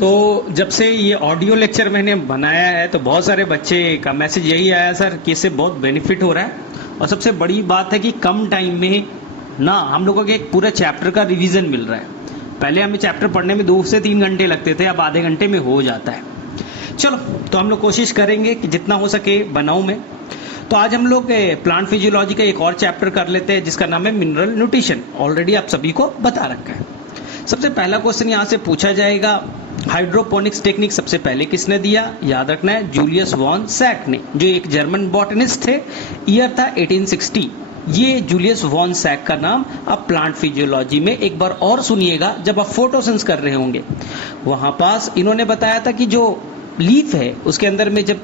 तो जब से ये ऑडियो लेक्चर मैंने बनाया है तो बहुत सारे बच्चे का मैसेज यही आया सर कि इससे बहुत बेनिफिट हो रहा है, और सबसे बड़ी बात है कि कम टाइम में ना हम लोगों के एक पूरा चैप्टर का रिवीजन मिल रहा है। पहले हमें चैप्टर पढ़ने में 2 से 3 घंटे लगते थे, अब आधे घंटे में हो जाता है। चलो, तो हम लोग कोशिश करेंगे कि जितना हो सके बनाऊं मैं। तो आज हम लोग प्लांट फिजियोलॉजी का एक और चैप्टर कर लेते हैं जिसका नाम है मिनरल न्यूट्रिशन। ऑलरेडी आप सभी को बता रखा है। सबसे पहला क्वेश्चन यहाँ से पूछा जाएगा, हाइड्रोपोनिक्स टेक्निक सबसे पहले किसने दिया? याद रखना है जूलियस वॉन सैक ने, जो एक जर्मन बॉटनिस्ट थे। ईयर था 1860। ये जूलियस वॉन सैक का नाम आप प्लांट फिजियोलॉजी में एक बार और सुनिएगा जब आप फोटोसिंथेसिस कर रहे होंगे। वहां पास इन्होंने बताया था कि जो लीफ है उसके अंदर में जब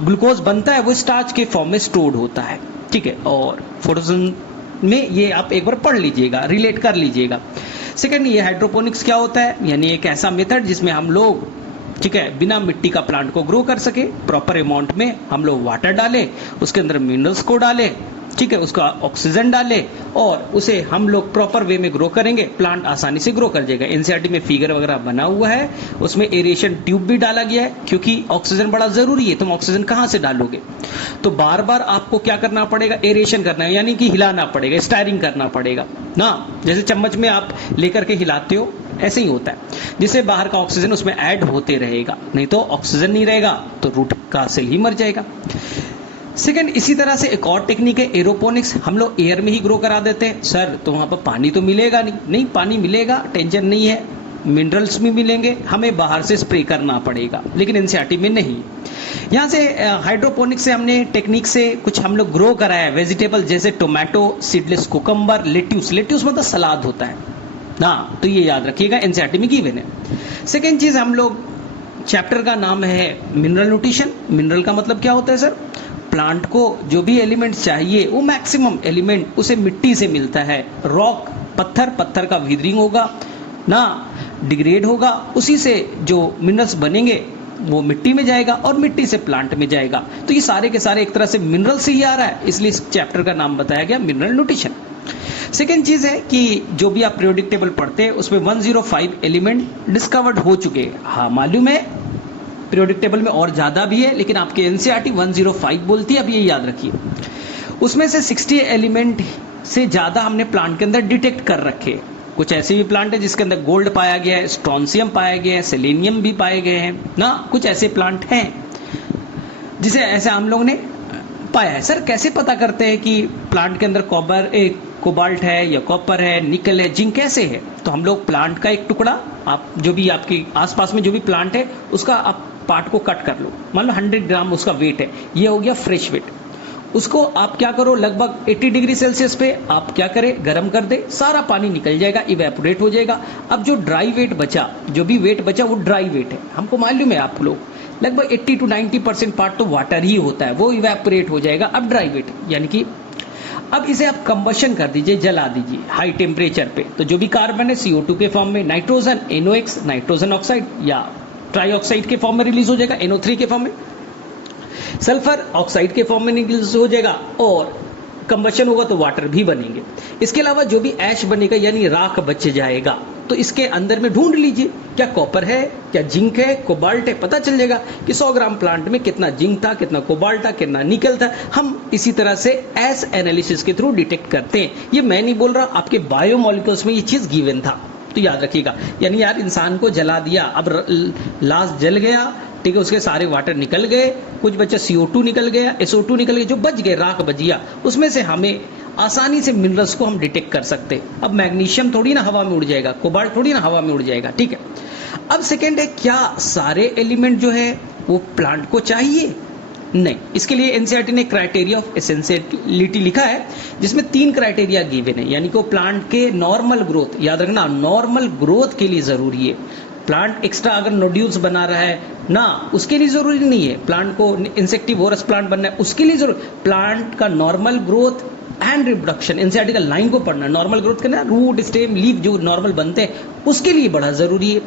ग्लूकोज बनता है वो स्टार्च के फॉर्म में स्टोर्ड होता है, ठीक है। और फोटोसिंथेसिस में ये आप एक बार पढ़ लीजिएगा, रिलेट कर लीजिएगा। सेकंड, ये हाइड्रोपोनिक्स क्या होता है? यानी एक ऐसा मेथड जिसमें हम लोग, ठीक है, बिना मिट्टी का प्लांट को ग्रो कर सके। प्रॉपर अमाउंट में हम लोग वाटर डालें, उसके अंदर मिनरल्स को डालें, ठीक है, उसका ऑक्सीजन डालें और उसे हम लोग प्रॉपर वे में ग्रो करेंगे, प्लांट आसानी से ग्रो कर जाएगा। एनसीईआरटी में फिगर वगैरह बना हुआ है, उसमें एरेशन ट्यूब भी डाला गया है क्योंकि ऑक्सीजन बड़ा जरूरी है। तुम ऑक्सीजन कहां से डालोगे? तो बार बार आपको क्या करना पड़ेगा? एरेशन करना है, यानी कि हिलाना पड़ेगा, स्टायरिंग करना पड़ेगा ना। जैसे चम्मच में आप लेकर के हिलाते हो, ऐसे ही होता है, जिससे बाहर का ऑक्सीजन उसमें ऐड होते रहेगा। नहीं तो ऑक्सीजन नहीं रहेगा तो रूट का सेल ही मर जाएगा। सेकंड, इसी तरह से एक और टेक्निक है एरोपोनिक्स। हम लोग एयर में ही ग्रो करा देते हैं। सर, तो वहां पर पानी तो मिलेगा नहीं? नहीं, पानी मिलेगा, टेंशन नहीं है, मिनरल्स भी मिलेंगे, हमें बाहर से स्प्रे करना पड़ेगा, लेकिन एनसीईआरटी में नहीं। यहाँ से हाइड्रोपोनिक्स से हमने टेक्निक से कुछ हम लोग ग्रो कराया है वेजिटेबल, जैसे tomato, seedless cucumber, lettuce. Lettuce मतलब सलाद होता है ना, तो ये याद रखिएगा, एनसीईआरटी में गिवन है। सेकेंड चीज, हम लोग चैप्टर का नाम है मिनरल न्यूट्रिशन। मिनरल का मतलब क्या होता है सर? प्लांट को जो भी एलिमेंट चाहिए वो मैक्सिमम एलिमेंट उसे मिट्टी से मिलता है। रॉक, पत्थर का विदरिंग होगा ना, डिग्रेड होगा, उसी से जो मिनरल्स बनेंगे वो मिट्टी में जाएगा और मिट्टी से प्लांट में जाएगा। तो ये सारे के सारे एक तरह से मिनरल से ही आ रहा है, इसलिए इस चैप्टर का नाम बताया गया मिनरल न्यूट्रिशन। सेकेंड चीज है कि जो भी आप पीरियोडिक टेबल पढ़ते हैं उसमें 105 एलिमेंट डिस्कवर्ड हो चुके हैं। हाँ, मालूम है पीरियोडिक टेबल में और ज्यादा भी है, लेकिन आपके एनसीईआरटी 105 बोलती है, अब ये याद रखिए। उसमें से 60 एलिमेंट से ज्यादा हमने प्लांट के अंदर डिटेक्ट कर रखे। कुछ ऐसे भी प्लांट है जिसके अंदर गोल्ड पाया गया है, स्ट्रोंसियम पाया गया है, सेलेनियम भी पाए गए हैं ना। कुछ ऐसे प्लांट हैं जिसे ऐसे हम लोग ने पाया है। सर, कैसे पता करते हैं कि प्लांट के अंदर कोबाल्ट है या कॉपर है, निकल है, जिंक कैसे है? तो हम लोग प्लांट का एक टुकड़ा, आप जो भी आपके आसपास में जो भी प्लांट है उसका आप पार्ट को कट कर लो, मान लो 100 ग्राम उसका वेट है, ये हो गया फ्रेश वेट। उसको आप क्या करो, लगभग 80 डिग्री सेल्सियस पे आप क्या करें, गर्म कर दे, सारा पानी निकल जाएगा, इवेपोरेट हो जाएगा। अब जो ड्राई वेट बचा, जो भी वेट बचा वो ड्राई वेट है। हमको मालूम है, आप लोग लगभग 80 to 90% पार्ट तो वाटर ही होता है, वो इवेपोरेट हो जाएगा। अब ड्राई वेट यानी कि अब इसे आप कंबशन कर दीजिए, जला दीजिए हाई टेम्परेचर पे। तो जो भी कार्बन है CO2 के फॉर्म में, नाइट्रोजन NOx, नाइट्रोजन ऑक्साइड या ट्राईऑक्साइड के फॉर्म में रिलीज हो जाएगा, NO3 के फॉर्म में, सल्फर ऑक्साइड के फॉर्म में रिलीज हो जाएगा, और कंबशन होगा तो वाटर भी बनेंगे। इसके अलावा जो भी ऐश बनेगा यानी राख बच जाएगा, तो इसके अंदर में ढूंढ लीजिए क्या कॉपर है, क्या जिंक है, कोबाल्ट है, पता चल जाएगा कि 100 ग्राम प्लांट में कितना जिंक था, कितना कोबाल्ट था, कितना निकल था। हम इसी तरह से एस एनालिसिस के थ्रू डिटेक्ट करते हैं। ये मैं नहीं बोल रहा, आपके बायोमोलिक्यूल्स में ये चीज गिवन था, तो याद रखिएगा। यानी यार इंसान को जला दिया, अब लाश जल गया, ठीक है, उसके सारे वाटर निकल गए, कुछ बच्चा CO2 निकल गया, SO2 निकल गया, जो बच गए, राख बच गया, उसमें से हमें आसानी से मिनरल्स को हम डिटेक्ट कर सकते हैं। अब मैग्नीशियम थोड़ी ना हवा में उड़ जाएगा, कोबाल्ट थोड़ी ना हवा में उड़ जाएगा, ठीक है। अब सेकेंड है, क्या सारे एलिमेंट जो है वो प्लांट को चाहिए? नहीं, इसके लिए एनसीईआरटी ने क्राइटेरिया ऑफ एसेंशियलिटी लिखा है, जिसमें 3 क्राइटेरिया गिवन है, यानी कि प्लांट के नॉर्मल ग्रोथ, याद रखना नॉर्मल ग्रोथ के लिए जरूरी है। प्लांट एक्स्ट्रा अगर नोड्यूल्स बना रहा है ना, उसके लिए जरूरी नहीं है। प्लांट को इंसेक्टिवोरस प्लांट बनना है, उसके लिए जरूर प्लांट का normal growth and reproduction, NCERT का लाइन को पढ़ना, नॉर्मल ग्रोथ करना, रूट स्टेम लीफ जो नॉर्मल बनते हैं उसके लिए बड़ा जरूरी है,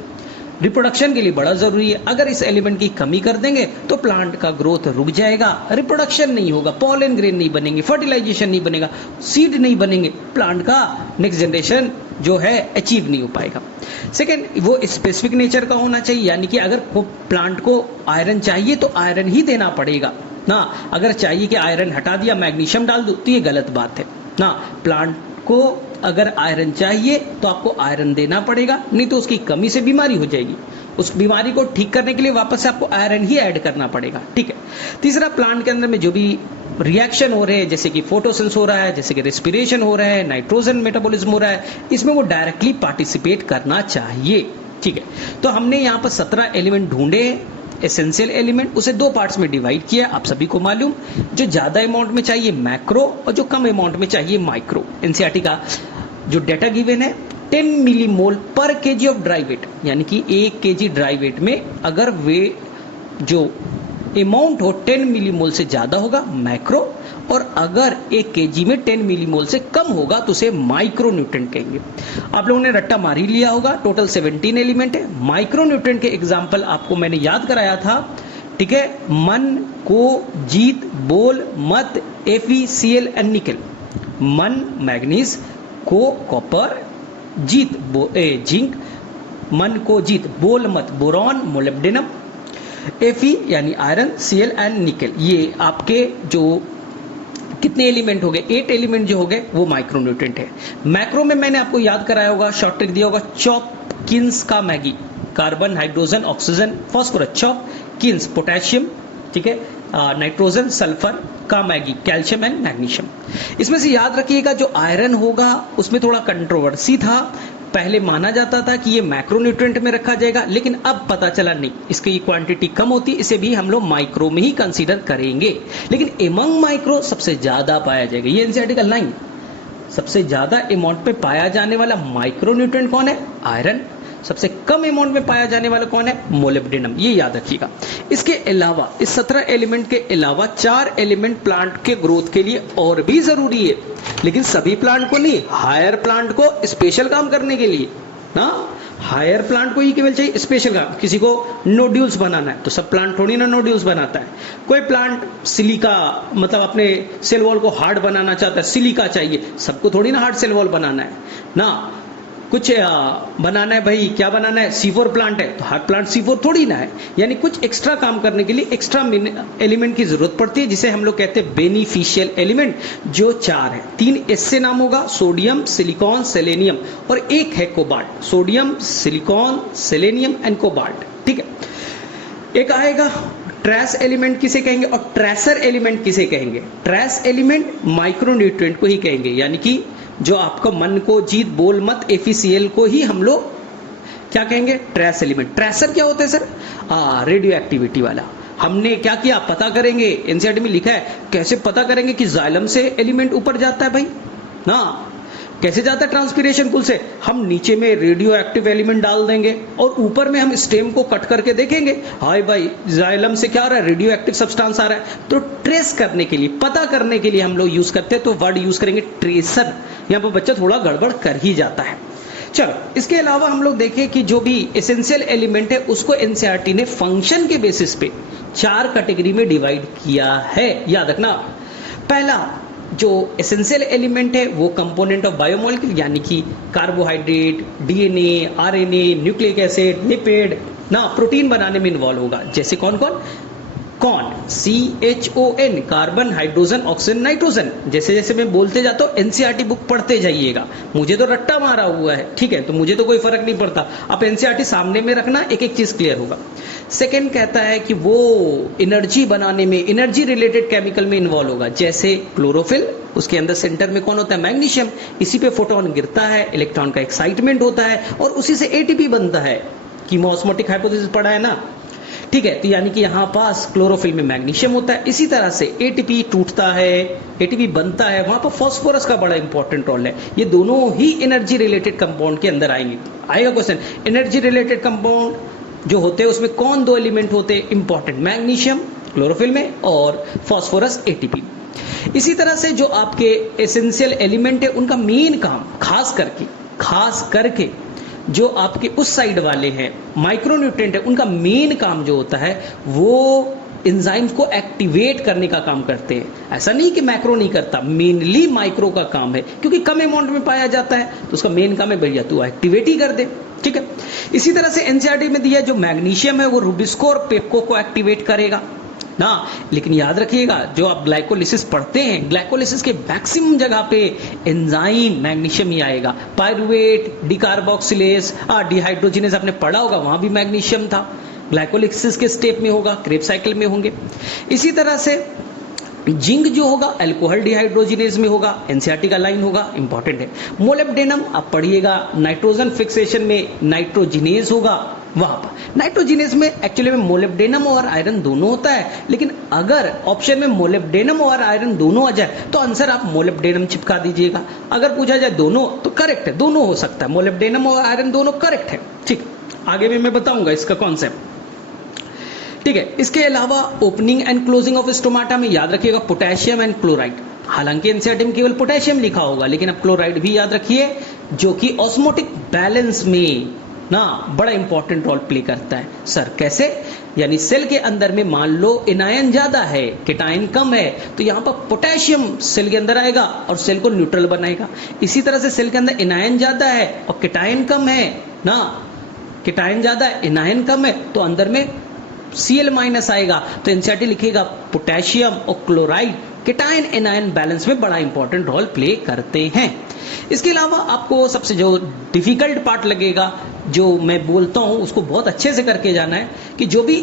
रिप्रोडक्शन के लिए बड़ा जरूरी है। अगर इस एलिमेंट की कमी कर देंगे तो प्लांट का ग्रोथ रुक जाएगा, रिप्रोडक्शन नहीं होगा, पॉलन ग्रेन नहीं बनेंगे, फर्टिलाइजेशन नहीं बनेगा, सीड नहीं बनेंगे, प्लांट का नेक्स्ट जनरेशन जो है अचीव नहीं हो पाएगा। सेकेंड, वो स्पेसिफिक नेचर का होना चाहिए, यानी कि अगर प्लांट को आयरन चाहिए तो आयरन ही देना पड़ेगा ना। अगर चाहिए कि आयरन हटा दिया मैग्नीशियम डाल दो तो ये गलत बात है ना। प्लांट को अगर आयरन चाहिए तो आपको आयरन देना पड़ेगा, नहीं तो उसकी कमी से बीमारी हो जाएगी। उस बीमारी को ठीक करने के लिए वापस से आपको आयरन ही ऐड करना पड़ेगा, ठीक है। तीसरा, प्लांट के अंदर में जो भी रिएक्शन हो रहे हैं, जैसे कि फोटोसिंथेसिस हो रहा है, जैसे कि रेस्पिरेशन हो रहा है, नाइट्रोजन मेटाबॉलिज्म हो रहा है, इसमें वो डायरेक्टली पार्टिसिपेट करना चाहिए, ठीक है। तो हमने यहाँ पर 17 एलिमेंट ढूंढे एसेंशियल एलिमेंट, उसे 2 पार्ट्स में डिवाइड किया। आप सभी को मालूम, जो ज्यादा अमाउंट में चाहिए मैक्रो और जो कम अमाउंट में चाहिए माइक्रो। एनसीईआरटी का जो डेटा गिवन है 10 मिलीमोल पर केजी ऑफ ड्राई वेट, यानी कि 1 केजी ड्राई वेट में अगर वे जो अमाउंट हो 10 मिलीमोल से ज्यादा होगा मैक्रो, और अगर 1 केजी में 10 मिलीमोल से कम होगा तो उसे माइक्रो न्यूट्रिएंट कहेंगे। आप लोगों ने रट्टा मार ही लिया होगा, टोटल 17 एलिमेंट है। माइक्रो न्यूट्रिएंट के एग्जाम्पल आपको मैंने याद कराया था, ठीक है। मन, को, जीत, बोल, मत, FeCl एंड निकल। मन मैग्नीज, को कॉपर, जीत जिंक, मन को जीत, बोल मत बोरॉन मोलिब्डेनम, Fe यानी आयरन, Cl एंड निकल। ये आपके जो कितने एलिमेंट हो गए, 8 एलिमेंट जो हो गए वो माइक्रो न्यूट्रिएंट है। मैक्रो में मैंने आपको याद कराया होगा, शॉर्ट ट्रिक दिया होगा, चॉपकिंस का मैगी, कार्बन, हाइड्रोजन, ऑक्सीजन, फास्फोरस, चॉपकिंस पोटेशियम, ठीक है, नाइट्रोजन, सल्फर का मैगी, कैल्शियम एंड मैग्नीशियम। इसमें से याद रखिएगा जो आयरन होगा उसमें थोड़ा कंट्रोवर्सी था। पहले माना जाता था कि ये मैक्रोन्यूट्रिएंट में रखा जाएगा, लेकिन अब पता चला नहीं, इसकी क्वांटिटी कम होती, इसे भी हम लोग माइक्रो में ही कंसीडर करेंगे। लेकिन एमंग माइक्रो सबसे ज्यादा पाया जाएगा, ये एनसीईआरटी का लाइन, सबसे ज्यादा अमाउंट पे पाया जाने वाला माइक्रोन्यूट्रिएंट कौन है, आयरन। सबसे कम अमाउंट में पाया जाने वाला कौन है, मोलिब्डेनम, ये याद रखिएगा। इसके अलावा इस 17 एलिमेंट के अलावा 4 एलिमेंट प्लांट के ग्रोथ के लिए और भी जरूरी है, लेकिन सभी प्लांट को नहीं, हायर प्लांट को स्पेशल काम करने के लिए ना। हायर प्लांट को ही केवल चाहिए स्पेशल काम। किसी को नोड्यूल्स बनाना है तो सब प्लांट थोड़ी ना नोड्यूल्स बनाता है। कोई प्लांट सिलिका मतलब अपने सेल वॉल को हार्ड बनाना चाहता है, सिलिका चाहिए, सबको थोड़ी ना हार्ड सेल वॉल बनाना है ना। कुछ बनाना है भाई, क्या बनाना है, C4 प्लांट है तो हार्ड प्लांट C4 थोड़ी ना है। यानी कुछ एक्स्ट्रा काम करने के लिए एक्स्ट्रा एलिमेंट की जरूरत पड़ती है, जिसे हम लोग कहते हैं बेनिफिशियल एलिमेंट, जो 4 है। 3 एस से नाम होगा, सोडियम, सिलिकॉन, सेलेनियम, और एक है cobalt. Sodium, silicon, selenium and cobalt, ठीक है। एक आएगा ट्रेस एलिमेंट किसे कहेंगे और ट्रेसर एलिमेंट किसे कहेंगे। ट्रेस एलिमेंट माइक्रोन्यूट्रिएंट को ही कहेंगे, यानी कि जो आपको मन को जीत, बोल मत, FeCl को ही हम लोग क्या कहेंगे, ट्रेस एलिमेंट। ट्रेसर क्या होता है सर, रेडियो एक्टिविटी वाला। हमने क्या किया, पता करेंगे, एनसीईआरटी में लिखा है कैसे पता करेंगे कि जाइलम से एलिमेंट ऊपर जाता है भाई ना, कैसे जाता है ट्रांसपीरेशन पुल से। हम नीचे में रेडियो एक्टिव एलिमेंट डाल देंगे और ऊपर में हम स्टेम को कट करके देखेंगे, हाय भाई जाइलम से क्या आ रहा है, रेडियो एक्टिव सब्सटेंस आ रहा है। तो ट्रेस करने के लिए, पता करने के लिए हम लोग यूज करते हैं, तो वर्ड यूज करेंगे ट्रेसर। यहां पर बच्चा थोड़ा गड़बड़ कर ही जाता है। चलो, इसके अलावा हम लोग देखें कि जो भी एसेंशियल एलिमेंट है उसको एनसीईआरटी ने फंक्शन के बेसिस पे 4 कैटेगरी में डिवाइड किया है, याद रखना। पहला जो एसेंशियल एलिमेंट है वो कंपोनेंट ऑफ बायोमोलिक्यूल, यानी कि carbohydrate, DNA, RNA, nucleic acid, lipid ना, प्रोटीन बनाने में इन्वॉल्व होगा। जैसे कौन कौन, CHON, carbon, hydrogen, oxygen, nitrogen. जैसे जैसे मैं बोलते जाता हूं एनसीईआरटी बुक पढ़ते जाइएगा। मुझे तो रट्टा मारा हुआ है, ठीक है, तो मुझे तो कोई फर्क नहीं पड़ता। आप एनसीईआरटी सामने में रखना, एक एक चीज क्लियर होगा। सेकेंड कहता है कि वो एनर्जी बनाने में, एनर्जी रिलेटेड केमिकल में इन्वॉल्व होगा। जैसे क्लोरोफिल, उसके अंदर सेंटर में कौन होता है, मैग्नीशियम, इसी पे फोटोन गिरता है, इलेक्ट्रॉन का एक्साइटमेंट होता है और उसी से एटीपी बनता है। कीमोऑस्मोटिक हाइपोथेसिस पढ़ा है ना, ठीक है। तो यानी कि यहां पास क्लोरोफिल में मैग्नीशियम होता है। इसी तरह से एटीपी टूटता है, एटीपी बनता है, वहां पर फास्फोरस का बड़ा इंपॉर्टेंट रोल है। ये दोनों ही एनर्जी रिलेटेड कंपाउंड के अंदर आएंगे। आएगा क्वेश्चन, एनर्जी रिलेटेड कंपाउंड जो होते हैं उसमें कौन 2 एलिमेंट होते हैं इंपॉर्टेंट, मैग्नीशियम क्लोरोफिल में और फास्फोरस एटीपी। इसी तरह से जो आपके एसेंशियल एलिमेंट है उनका मेन काम, खास करके जो आपके उस साइड वाले हैं माइक्रोन्यूट्रिएंट है, उनका मेन काम जो होता है वो एंजाइम्स को एक्टिवेट करने का काम करते हैं। ऐसा नहीं कि मैक्रो नहीं करता, मेनली माइक्रो का काम है, क्योंकि कम अमाउंट में पाया जाता है तो उसका मेन काम है भैया तू एक्टिवेट ही कर दे। ठीक है, इसी तरह से एनसीईआरटी में दिया जो मैग्नीशियम है वो रुबिस्को और पेप्को को एक्टिवेट करेगा ना। लेकिन याद रखिएगा जो आप ग्लाइकोलिसिस पढ़ते हैं, ग्लाइकोलिसिस के मैक्सिमम जगह पे एंजाइम मैग्नीशियम ही आएगा। पायरुवेट, डिकार्बोक्सिलेज, डिहाइड्रोजिनेज आपने पढ़ा होगा, वहां भी मैग्नीशियम था। ग्लाइकोलिसिस के स्टेप में होगा, क्रेब्स साइकिल में होंगे। इसी तरह से जिंक जो होगा अल्कोहल डिहाइड्रोजिनेज में होगा, एनसीईआरटी का लाइन होगा, इंपॉर्टेंट है। मोलिब्डेनम आप पढ़िएगा, नाइट्रोजन फिक्सेशन में नाइट्रोजिनेज होगा, वहां पर नाइट्रोजिनेज में एक्चुअली में मोलिब्डेनम और आयरन दोनों होता है, लेकिन अगर ऑप्शन में मोलिब्डेनम और आयरन दोनों आ जाए तो आंसर आप मोलिब्डेनम चिपका दीजिएगा। अगर पूछा जाए दोनों तो करेक्ट है, दोनों हो सकता है, मोलिब्डेनम और आयरन दोनों करेक्ट है। ठीक, आगे भी मैं बताऊंगा इसका कॉन्सेप्ट। ठीक है, इसके अलावा opening and closing of stomata में याद रखिएगा पोटेशियम एंड क्लोराइड। हालांकि एनसीईआरटी में केवल पोटेशियम लिखा होगा, लेकिन अब क्लोराइड भी याद रखिए, जो कि ऑस्मोटिक बैलेंस में ना बड़ा इंपॉर्टेंट रोल प्ले करता है। सर कैसे? यानी सेल के अंदर में मान लो एनायन ज्यादा है, केटायन कम है, तो यहां पर पोटेशियम सेल के अंदर आएगा और सेल को न्यूट्रल बनाएगा। इसी तरह से सेल के अंदर एनायन ज्यादा है और केटायन कम है ना, केटायन ज्यादा है एनायन कम है, तो अंदर में Cl माइनस आएगा। तो एनसीईआरटी लिखेगा पोटेशियम और क्लोराइड केटायन एनायन बैलेंस में बड़ा इंपॉर्टेंट रोल प्ले करते हैं। इसके अलावा आपको सबसे जो डिफिकल्ट पार्ट लगेगा, जो मैं बोलता हूं उसको बहुत अच्छे से करके जाना है कि जो भी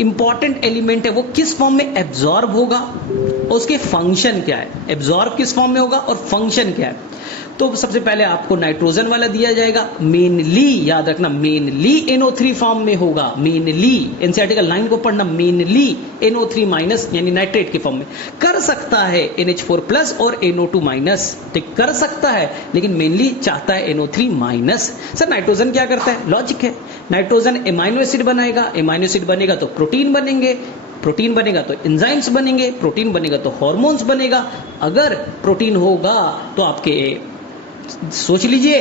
इंपॉर्टेंट एलिमेंट है वो किस फॉर्म में एब्जॉर्ब होगा और उसके फंक्शन क्या है। एब्जॉर्ब किस फॉर्म में होगा और फंक्शन क्या है। तो सबसे पहले आपको नाइट्रोजन वाला दिया जाएगा, मेनली याद रखना मेनली NO3 फॉर्म में होगा। मेनली एनसीईआरटी का लाइन को पढ़ना, मेनली NO3 माइनस यानी नाइट्रेट के फॉर्म में कर सकता है NH4 प्लस और NO2 माइनस, ठीक कर सकता है, लेकिन मेनली चाहता है NO3 माइनस। सर नाइट्रोजन क्या करता है? लॉजिक है, नाइट्रोजन एमाइनो एसिड बनाएगा, एमाइनो एसिड बनेगा तो प्रोटीन बनेंगे, प्रोटीन बनेगा तो एंजाइम्स बनेंगे, प्रोटीन बनेगा तो हार्मोन्स बनेगा। अगर प्रोटीन होगा तो आपके सोच लीजिए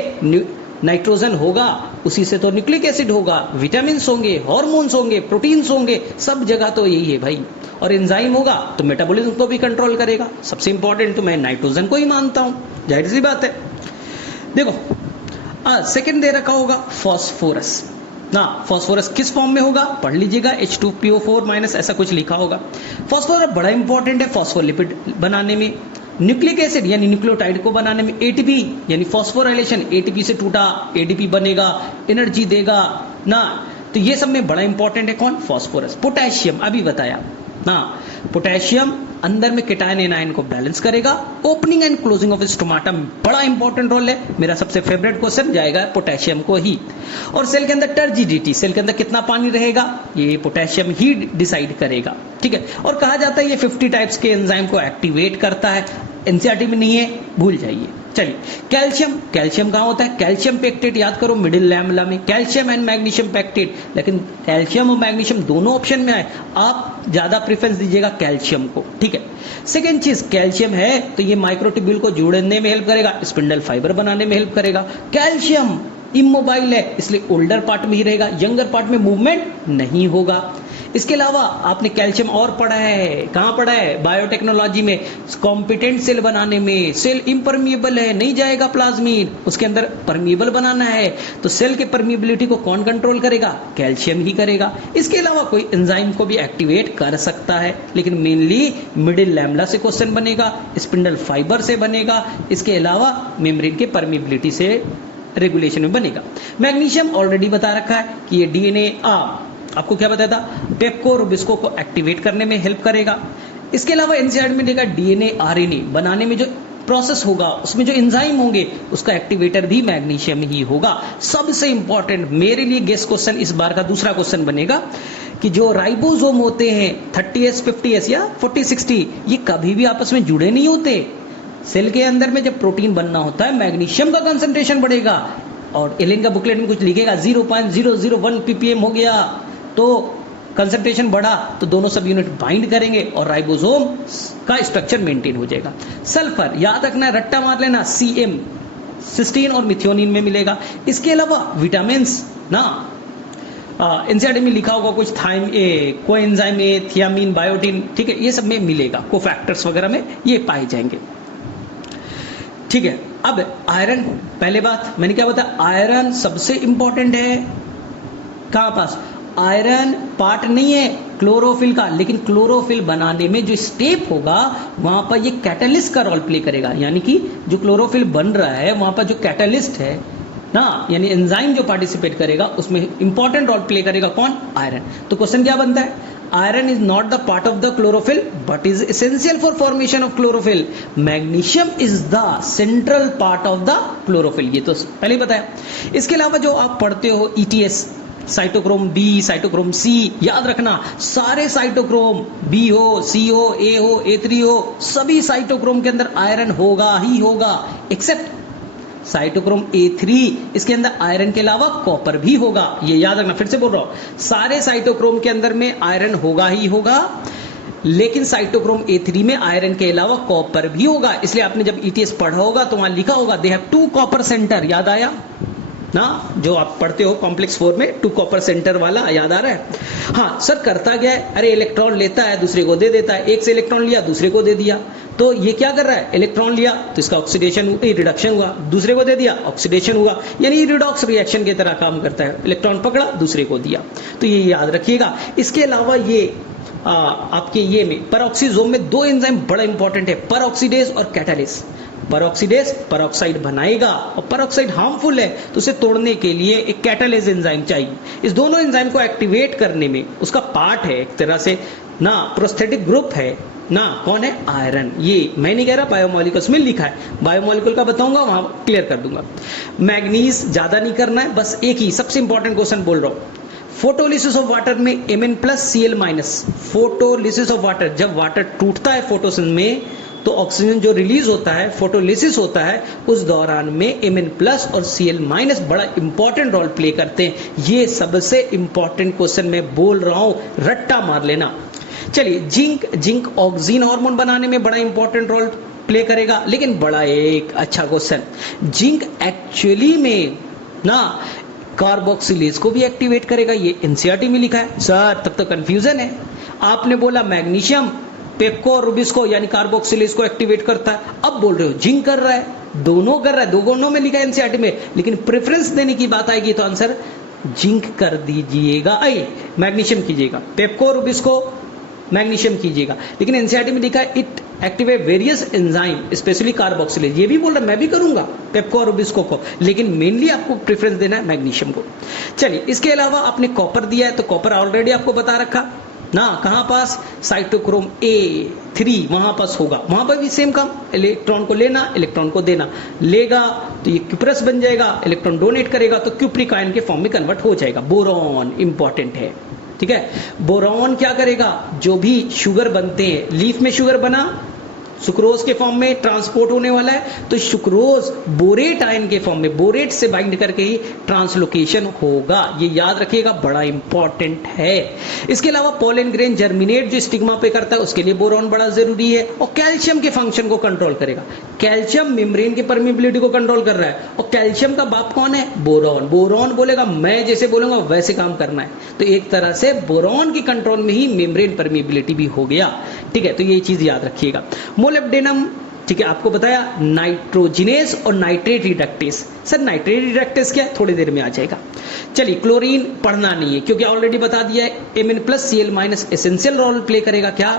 नाइट्रोजन होगा, उसी से तो न्यूक्लिक एसिड होगा, विटामिन होंगे, हार्मोन्स होंगे, प्रोटीन्स होंगे, सब जगह तो यही है भाई। और एंजाइम होगा तो मेटाबॉलिज्म को भी कंट्रोल करेगा। सबसे इंपॉर्टेंट तो मैं नाइट्रोजन को ही मानता हूं, जाहिर सी बात है। देखो सेकंड दे रखा होगा फॉस्फोरस ना, फॉस्फोरस किस फॉर्म में होगा पढ़ लीजिएगा, H2PO4 माइनस ऐसा कुछ लिखा होगा। फॉस्फोरस बड़ा इंपॉर्टेंट है फॉस्फोलिपिड बनाने में, न्यूक्लिक एसिड यानी न्यूक्लियोटाइड को बनाने में, एटीपी यानी फॉस्फोराइलेशन, एटीपी से टूटा एडीपी बनेगा, एनर्जी देगा ना। तो ये सब में बड़ा इंपॉर्टेंट है कौन? फॉस्फोरस। पोटेशियम अभी बताया ना, पोटेशियम अंदर में केटायन एनायन को बैलेंस करेगा। Opening and closing of stomata में बड़ा इंपॉर्टेंट रोल है। मेरा सबसे फेवरेट क्वेश्चन जाएगा पोटेशियम को ही। और सेल के अंदर टर्जिडिटी, सेल के अंदर कितना पानी रहेगा ये पोटेशियम ही डिसाइड करेगा। ठीक है, और कहा जाता है ये 50 टाइप्स के एंजाइम को एक्टिवेट करता है। एनसीईआरटी में नहीं है, भूल जाइए। चलिए कैल्शियम, कैल्शियम कहां होता है? कैल्शियम पेक्टेट याद करो, मिडिल लैमेला में कैल्शियम एंड मैग्नीशियम पेक्टेट। लेकिन कैल्शियम और मैग्नीशियम दोनों ऑप्शन में आए, आप ज्यादा प्रेफरेंस दीजिएगा कैल्शियम को। ठीक है, सेकेंड चीज कैल्शियम है तो ये माइक्रोट्यूब्यूल को जोड़ने में हेल्प करेगा, स्पिंडल फाइबर बनाने में हेल्प करेगा। कैल्शियम इमोबाइल है इसलिए ओल्डर पार्ट में ही रहेगा, यंगर पार्ट में मूवमेंट नहीं होगा। इसके अलावा आपने कैल्शियम और पढ़ा है, कहां पढ़ा है? बायोटेक्नोलॉजी में, कॉम्पिटेंट सेल बनाने में। सेल इम्परमिएबल है, नहीं जाएगा प्लाज्मिड, उसके अंदर परमिएबल बनाना है, तो सेल के परमिएबिलिटी को कौन कंट्रोल करेगा? कैल्शियम ही करेगा। इसके अलावा कोई एंजाइम को भी एक्टिवेट कर सकता है, लेकिन मेनली मिडिल लैमेला से क्वेश्चन बनेगा, स्पिंडल फाइबर से बनेगा, इसके अलावा मेम्ब्रेन के परमिएबिलिटी से रेगुलेशन में बनेगा। मैग्नीशियम ऑलरेडी बता रखा है कि ये डीएनए आपको क्या बताया था? पेप्को रुबिस्को को एक्टिवेट करने में हेल्प करेगा। इसके अलावा एनसीईआरटी में देखा डीएनए आरएनए बनाने में जो प्रोसेस होगा उसमें जो एंजाइम होंगे उसका एक्टिवेटर भी मैग्नीशियम ही होगा। सबसे इंपॉर्टेंट मेरे लिए गेस क्वेश्चन इस बार का दूसरा क्वेश्चन बनेगा कि जो राइबोसोम होते हैं 30S 50S या 4060 ये कभी भी आपस में जुड़े नहीं होते। सेल के अंदर में जब प्रोटीन बनना होता है मैग्नीशियम का कंसंट्रेशन बढ़ेगा, और एलेन का बुकलेट में कुछ लिखेगा 0.001 ppm हो गया तो कंसंट्रेशन बढ़ा तो दोनों सब यूनिट बाइंड करेंगे और राइबोसोम का स्ट्रक्चर मेंटेन हो जाएगा। सल्फर याद रखना, रट्टा मार लेना, CM सिस्टीन और मिथियोनिन में मिलेगा। इसके अलावा विटामिन ना एनसीईआरटी में लिखा होगा कुछ कोएंजाइम ए, थियामीन, बायोटिन, ठीक है, ये सब में मिलेगा, कोफैक्टर्स वगैरह में ये पाए जाएंगे। ठीक है, अब आयरन, पहले बात मैंने क्या बताया, आयरन सबसे इंपॉर्टेंट है कहां पास, आयरन पार्ट नहीं है क्लोरोफिल का, लेकिन क्लोरोफिल बनाने में जो स्टेप होगा वहां पर ये कैटलिस्ट का रोल प्ले करेगा, यानी कि जो क्लोरोफिल बन रहा है वहां पर जो कैटलिस्ट है ना, यानी एंजाइम जो पार्टिसिपेट करेगा उसमें इंपॉर्टेंट रोल प्ले करेगा कौन, आयरन। तो क्वेश्चन क्या बनता है, iron is not the part of the chlorophyll but is essential for formation of chlorophyll, magnesium is the central part of the chlorophyll, ये तो पहले ही बताया। इसके अलावा जो आप पढ़ते हो ETS, cytochrome B, cytochrome C, याद रखना सारे साइटोक्रोम बी हो, सी हो, ए हो, ए3 हो, सभी साइटोक्रोम के अंदर आयरन होगा ही होगा, एक्सेप्ट साइटोक्रोम A3, इसके अंदर आयरन के अलावा कॉपर भी होगा, ये याद रखना, फिर से बोल रहा हूं, सारे साइटोक्रोम के अंदर में आयरन होगा ही होगा, लेकिन साइटोक्रोम A3 में आयरन के अलावा कॉपर भी होगा। इसलिए आपने जब ईटीएस पढ़ा होगा तो वहां लिखा होगा दे हैव 2 कॉपर सेंटर, याद आया ना, जो आप पढ़ते हो कॉम्प्लेक्स 4 में 2 कॉपर सेंटर वाला, याद आ रहा है। हाँ सर, करता क्या है, अरे इलेक्ट्रॉन लेता है दूसरे को दे देता है, एक से इलेक्ट्रॉन लिया दूसरे को दे दिया, तो ये क्या कर रहा है, इलेक्ट्रॉन लिया तो इसका ऑक्सीडेशन, रिडक्शन हुआ, दूसरे को दे दिया ऑक्सीडेशन हुआ, यानी रिडॉक्स रिएक्शन की तरह काम करता है, इलेक्ट्रॉन पकड़ा दूसरे को दिया, तो ये याद रखिएगा। इसके अलावा ये आपके ये में परऑक्सीजोम में 2 एंजाइम बड़ा इंपॉर्टेंट है, परऑक्सीडेज और कैटालिस। परऑक्सीडेज परऑक्साइड बनाएगा और परऑक्साइड हार्मफुल है तो उसे तोड़ने के लिए एक कैटालेज एंजाइम चाहिए। इस दोनों एंजाइम को एक्टिवेट करने में उसका पार्ट है एक तरह से ना, प्रोस्थेटिक ग्रुप है ना, कौन है, आयरन। ये मैं नहीं कह रहा, बायोमोलिकुल्स में लिखा है, बायोमोलिकुल का बताऊंगा वहां क्लियर कर दूंगा। मैग्नीज ज्यादा नहीं करना है, बस एक ही सबसे इंपॉर्टेंट क्वेश्चन बोल रहा हूं, फोटोलिसिस ऑफ वाटर में Mn+Cl-, फोटोलिसिस ऑफ वाटर, जब वाटर टूटता है फोटोसिन में तो ऑक्सीजन जो रिलीज होता है, फोटोलिसिस होता है, उस दौरान में Mn+ और Cl- बड़ा इंपॉर्टेंट रोल प्ले करते हैं। ये सबसे इंपॉर्टेंट क्वेश्चन मैं बोल रहा हूं, रट्टा मार लेना। चलिए, जिंक ऑक्सीजन हार्मोन बनाने में बड़ा इंपॉर्टेंट रोल प्ले करेगा, लेकिन बड़ा एक अच्छा क्वेश्चन, जिंक एक्चुअली में ना कार्बोक्सिलेज को भी एक्टिवेट करेगा, ये एनसीईआरटी में लिखा है। सर तब तो कंफ्यूजन है, आपने बोला मैग्नीशियम पेप्को और रुबिस्को यानी कार्बोक्सिलेज को एक्टिवेट करता है, अब बोल रहे हो जिंक कर रहा है, दोनों कर रहा है, दोनों में लिखा है एनसीईआरटी में, लेकिन प्रेफरेंस देने की बात आएगी तो आंसर जिंक कर दीजिएगा, मैग्नीशियम कीजिएगा, पेप्को और रुबिस्को मैग्नीशियम कीजिएगा, लेकिन एनसीईआरटी में लिखा है it activate various enzyme specially carboxylase, ये भी बोल रहा मैं भी करूंगा पेप्को और रुबिस्को को, लेकिन मेनली आपको प्रेफरेंस देना है मैग्नीशियम को। चलिए, इसके अलावा आपने कॉपर दिया है, तो कॉपर ऑलरेडी आपको बता रखा ना, कहां पास, साइटोक्रोम A3 वहां पास होगा, वहां पर भी सेम काम, इलेक्ट्रॉन को लेना इलेक्ट्रॉन को देना, लेगा तो ये क्यूप्रस बन जाएगा, इलेक्ट्रॉन डोनेट करेगा तो क्यूप्रिक आयन के फॉर्म में कन्वर्ट हो जाएगा। बोरॉन इंपॉर्टेंट है, ठीक है, बोरॉन क्या करेगा, जो भी शुगर बनते हैं, लीफ में शुगर बना सुक्रोज के फॉर्म में ट्रांसपोर्ट होने वाला है, तो सुक्रोज बोरेट आयन के फॉर्म में बोरेट से बाइंड करके ही ट्रांसलोकेशन होगा, ये याद रखिएगा, बड़ा इंपॉर्टेंट है। इसके अलावा पोलन ग्रेन जर्मिनेट जो स्टिग्मा पे करता है उसके लिए बोरॉन बड़ा जरूरी है, और कैल्शियम के फंक्शन को कंट्रोल करेगा, कैल्शियम मेम्ब्रेन की परमिबिलिटी को कंट्रोल कर रहा है, और कैल्शियम का बाप कौन है, बोरॉन। बोरॉन बोलेगा मैं जैसे बोलूंगा वैसे काम करना है, तो एक तरह से बोरॉन की कंट्रोल में ही मेम्ब्रेन परमिबिलिटी भी हो गया, ठीक है, तो ये चीज याद रखिएगा। मोलिब्डेनम, ठीक है, आपको बताया नाइट्रोजिनेस और nitrate reductase. Sir nitrate reductase क्या है, थोड़ी देर में आ जाएगा। चलिए, क्लोरीन पढ़ना नहीं है क्योंकि ऑलरेडी बता दिया है, Mn+Cl- एसेंशियल रोल प्ले करेगा क्या,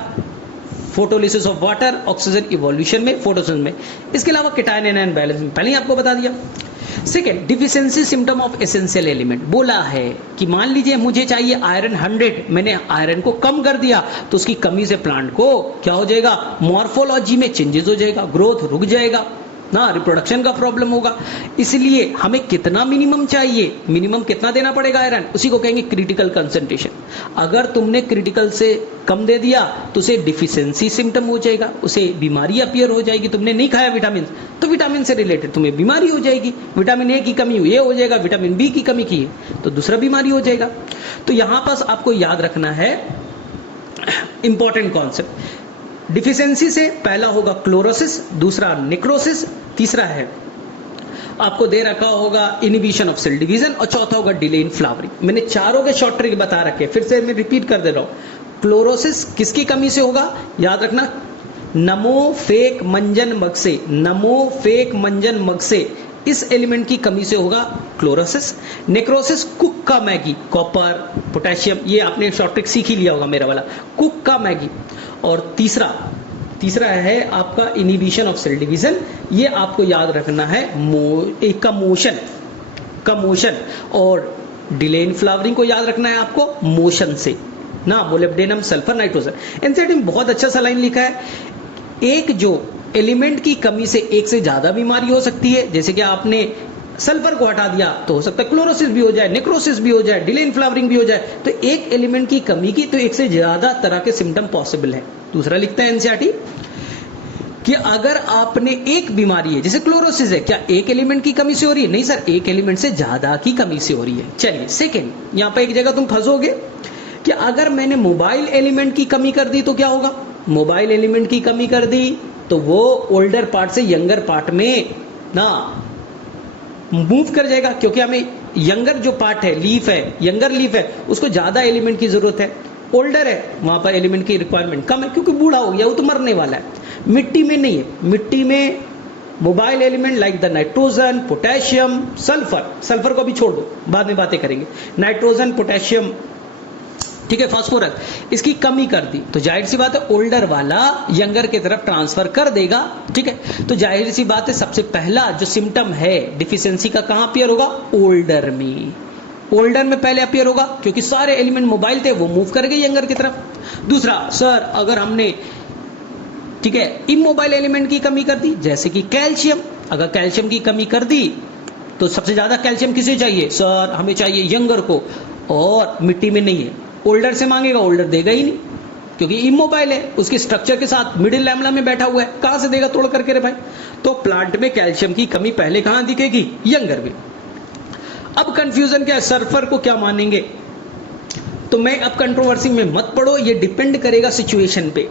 photolysis of water, oxygen evolution में, फोटोसिन में। इसके अलावा केटायन एनायन बैलेंस में पहले ही आपको बता दिया। Second, deficiency symptom of essential element, बोला है कि मान लीजिए मुझे चाहिए आयरन 100, मैंने आयरन को कम कर दिया तो उसकी कमी से प्लांट को क्या हो जाएगा, मॉर्फोलॉजी में चेंजेस हो जाएगा, ग्रोथ रुक जाएगा ना, रिप्रोडक्शन का प्रॉब्लम होगा। इसलिए हमें कितना मिनिमम चाहिए, मिनिमम कितना देना पड़ेगा आयरन, उसी को कहेंगे क्रिटिकल कंसंट्रेशन। अगर तुमने क्रिटिकल से कम दे दिया तो उसे डिफिशिएंसी सिम्टम हो जाएगा, उसे बीमारी अपीयर हो जाएगी। तुमने नहीं खाया विटामिन तो विटामिन से रिलेटेड तुम्हें बीमारी हो जाएगी, विटामिन ए की कमी ये हो जाएगा, विटामिन बी की कमी की तो दूसरा बीमारी हो जाएगा। तो यहां पास आपको याद रखना है इंपॉर्टेंट कॉन्सेप्ट, डिफिशिएंसी से पहला होगा क्लोरोसिस, दूसरा नेक्रोसिस, तीसरा है आपको दे रखा होगा इनहिबिशन ऑफ सेल डिवीजन और चौथा होगा डिले इन फ्लावरिंग। मैंने चारों के शॉर्ट ट्रिक बता रखे, फिर से मैं रिपीट कर दे रहा हूं। क्लोरोसिस किसकी कमी से होगा, याद रखना, नमोफेक मंजन मग से, नमोफेक मंजन मग से इस एलिमेंट की कमी से होगा क्लोरोसिस। नेक्रोसिस कुक का मैगी, कॉपर पोटेशियम, ये आपने शॉर्ट ट्रिक सीख ही लिया होगा मेरा वाला, कुक का मैगी। और तीसरा है आपका इनहिबिशन ऑफ सेल डिवीजन, ये आपको याद रखना है एक का मोशन, और डिले इन फ्लावरिंग को याद रखना है आपको मोशन से ना, मोलिब्डेनम सल्फर नाइट्रोजन। एनसीईआरटी में बहुत अच्छा सा लाइन लिखा है, एक जो एलिमेंट की कमी से एक से ज्यादा बीमारी हो सकती है, जैसे कि आपने सल्फर को हटा दिया तो हो सकता है क्लोरोसिस भी हो जाए, नेक्रोसिस भी हो जाए, डिले इन फ्लावरिंग भी हो जाए। तो एक एलिमेंट की कमी की तो एक से ज्यादा तरह के सिम्टम पॉसिबल है। दूसरा लिखता है एनसीईआरटी कि अगर आपने एक बीमारी है जैसे क्लोरोसिस है, क्या एक एलिमेंट की कमी से हो रही है? नहीं सर, एक एलिमेंट से ज्यादा की कमी से हो रही है। चलिए सेकेंड, यहां पर एक जगह तुम फंसोगे कि अगर मैंने मोबाइल एलिमेंट की कमी कर दी तो क्या होगा। मोबाइल एलिमेंट की कमी कर दी तो वो ओल्डर पार्ट से यंगर पार्ट में ना मूव कर जाएगा, क्योंकि हमें यंगर जो पार्ट है, लीफ है, यंगर लीफ है, उसको ज्यादा एलिमेंट की जरूरत है। ओल्डर है, वहां पर एलिमेंट की रिक्वायरमेंट कम है क्योंकि बूढ़ा हो गया, वो तो मरने वाला है। मिट्टी में नहीं है, मिट्टी में mobile element like the nitrogen, potassium, sulphur को भी छोड़ दो, बाद में बातें करेंगे। नाइट्रोजन, पोटेशियम, ठीक है, फास्फोरस, इसकी कमी कर दी तो जाहिर सी बात है ओल्डर वाला यंगर की तरफ ट्रांसफर कर देगा। ठीक है, तो जाहिर सी बात है सबसे पहला जो सिम्टम है डिफिशियंसी का कहां अपीयर होगा, ओल्डर में। ओल्डर में पहले अपीयर होगा क्योंकि सारे एलिमेंट मोबाइल थे, वो मूव कर गए यंगर की तरफ। दूसरा, सर अगर हमने ठीक है इमोबाइल एलिमेंट की कमी कर दी, जैसे कि कैल्शियम, अगर कैल्शियम की कमी कर दी तो सबसे ज्यादा कैल्शियम किसे चाहिए, सर हमें चाहिए यंगर को, और मिट्टी में नहीं है, ओल्डर से मांगेगा, ओल्डर देगा ही नहीं क्योंकि इमोबाइल है, उसके स्ट्रक्चर के साथ मिडिल लैमेला में बैठा हुआ है, कहां से देगा तोड़ करके रे भाई। तो प्लांट में कैल्शियम की कमी पहले कहां दिखेगी, यंगर में। अब कंफ्यूजन क्या है, सल्फर को क्या मानेंगे, तो मैं अब कंट्रोवर्सी में मत पड़ो, ये डिपेंड करेगा सिचुएशन पे।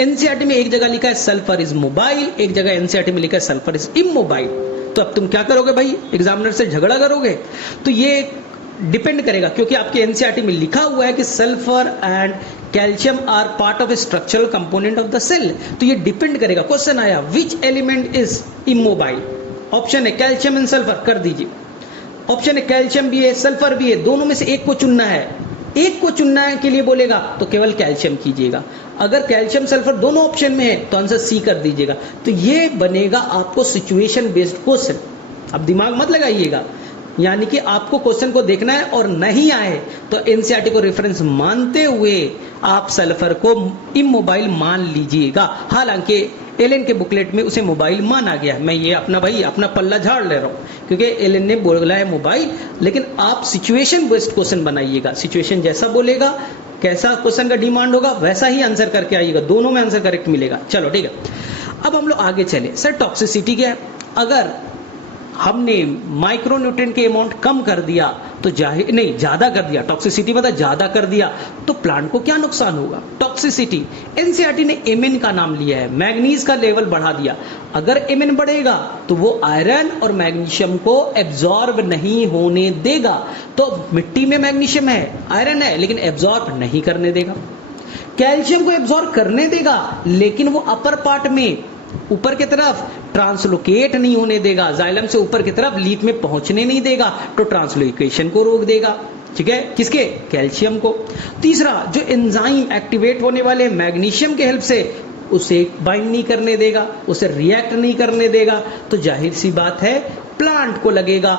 एनसीईआरटी में एक जगह लिखा है सल्फर इज मोबाइल, एक जगह एनसीईआरटी में लिखा है सल्फर इज इमोबाइल। तो अब तुम क्या करोगे भाई, एग्जामिनर से झगड़ा करोगे? तो ये डिपेंड करेगा क्योंकि आपके एनसीईआरटी में लिखा हुआ है कि sulphur and calcium are part of a structural component of the cell. तो ये डिपेंड करेगा, क्वेश्चन आया which element is immobile, option है कैल्शियम एंड सल्फर, कर दीजिए। ऑप्शन है कैल्शियम भी है सल्फर भी है, दोनों में से एक को चुनना है, एक को चुनना है के लिए बोलेगा तो केवल कैल्शियम कीजिएगा। अगर कैल्शियम सल्फर दोनों ऑप्शन में है तो आंसर सी कर दीजिएगा। तो ये बनेगा आपको सिचुएशन बेस्ड क्वेश्चन। अब दिमाग मत लगाइएगा, यानी कि आपको क्वेश्चन को देखना है और नहीं आए तो एनसीईआरटी को रेफरेंस मानते हुए आप सल्फर को इमोबाइल मान लीजिएगा। हालांकि एलन के बुकलेट में उसे मोबाइल माना गया है, मैं ये अपना पल्ला झाड़ ले रहा हूं क्योंकि एलन ने बोला है मोबाइल, लेकिन आप सिचुएशन बेस्ड क्वेश्चन बनाइएगा। सिचुएशन जैसा बोलेगा, कैसा क्वेश्चन का डिमांड होगा, वैसा ही आंसर करके आइएगा, दोनों में आंसर करेक्ट मिलेगा। चलो ठीक है, अब हम लोग आगे चले। सर टॉक्सिसिटी क्या है, अगर हमने माइक्रोन्यूट्रिएंट के अमाउंट कम कर दिया तो ज्यादा कर दिया, टॉक्सिसिटी मतलब ज्यादा कर दिया, तो प्लांट को क्या नुकसान होगा। टॉक्सिसिटी, एनसीईआरटी ने एमएन का नाम लिया है, मैग्नीज का लेवल बढ़ा दिया। अगर एमएन बढ़ेगा तो वो आयरन और मैग्नीशियम को एब्जॉर्ब नहीं होने देगा। तो मिट्टी में मैग्नीशियम है, आयरन है, लेकिन एब्जॉर्ब नहीं करने देगा। कैल्शियम को एब्जॉर्ब करने देगा लेकिन वो अपर पार्ट में ऊपर की तरफ ट्रांसलोकेट नहीं होने देगा, जाइलम से ऊपर की तरफ लीफ में पहुंचने नहीं देगा, तो ट्रांसलोकेशन को रोक देगा। ठीक है, किसके, कैल्शियम को। तीसरा, जो एंजाइम एक्टिवेट होने वाले मैग्नीशियम के हेल्प से उसे बाइंड नहीं करने देगा, उसे रिएक्ट नहीं करने देगा। तो जाहिर सी बात है प्लांट को लगेगा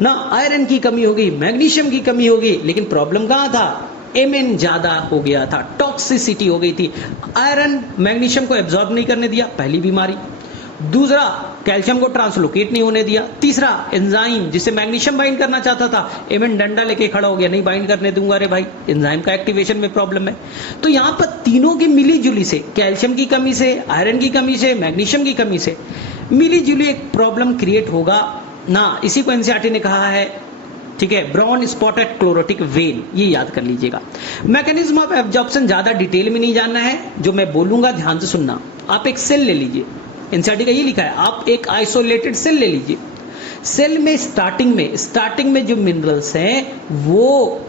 ना आयरन की कमी होगी, मैग्नीशियम की कमी होगी, लेकिन प्रॉब्लम कहां था, एमएन ज्यादा हो गया था, टॉक्सिसिटी हो गई थी। आयरन मैग्नीशियम को एब्जॉर्ब नहीं करने दिया, पहली बीमारी। दूसरा, कैल्शियम को ट्रांसलोकेट नहीं होने दिया। तीसरा, एंजाइम जिसे मैग्नीशियम बाइंड करना चाहता था, एमएन डंडा लेके खड़ा हो गया, नहीं बाइंड करने दूंगा रे भाई, एंजाइम का एक्टिवेशन में प्रॉब्लम है। तो यहां पर तीनों की मिली जुली से, कैल्शियम की कमी से, आयरन की कमी से, मैग्नीशियम की कमी से मिली जुली एक प्रॉब्लम क्रिएट होगा ना। इसी को एनसीईआरटी ने कहा है, ठीक है, ब्राउन स्पॉटेड क्लोरोटिक वेन, ये याद कर लीजिएगा। मैकेनिज्म ऑफ एब्जॉर्प्शन ज्यादा डिटेल में नहीं जानना है, जो मैं बोलूंगा ध्यान से सुनना। आप एक सेल ले लीजिए, एनसीईआरटी का ये लिखा है, आप एक आइसोलेटेड सेल ले लीजिए। सेल में स्टार्टिंग में जो मिनरल्स हैं वो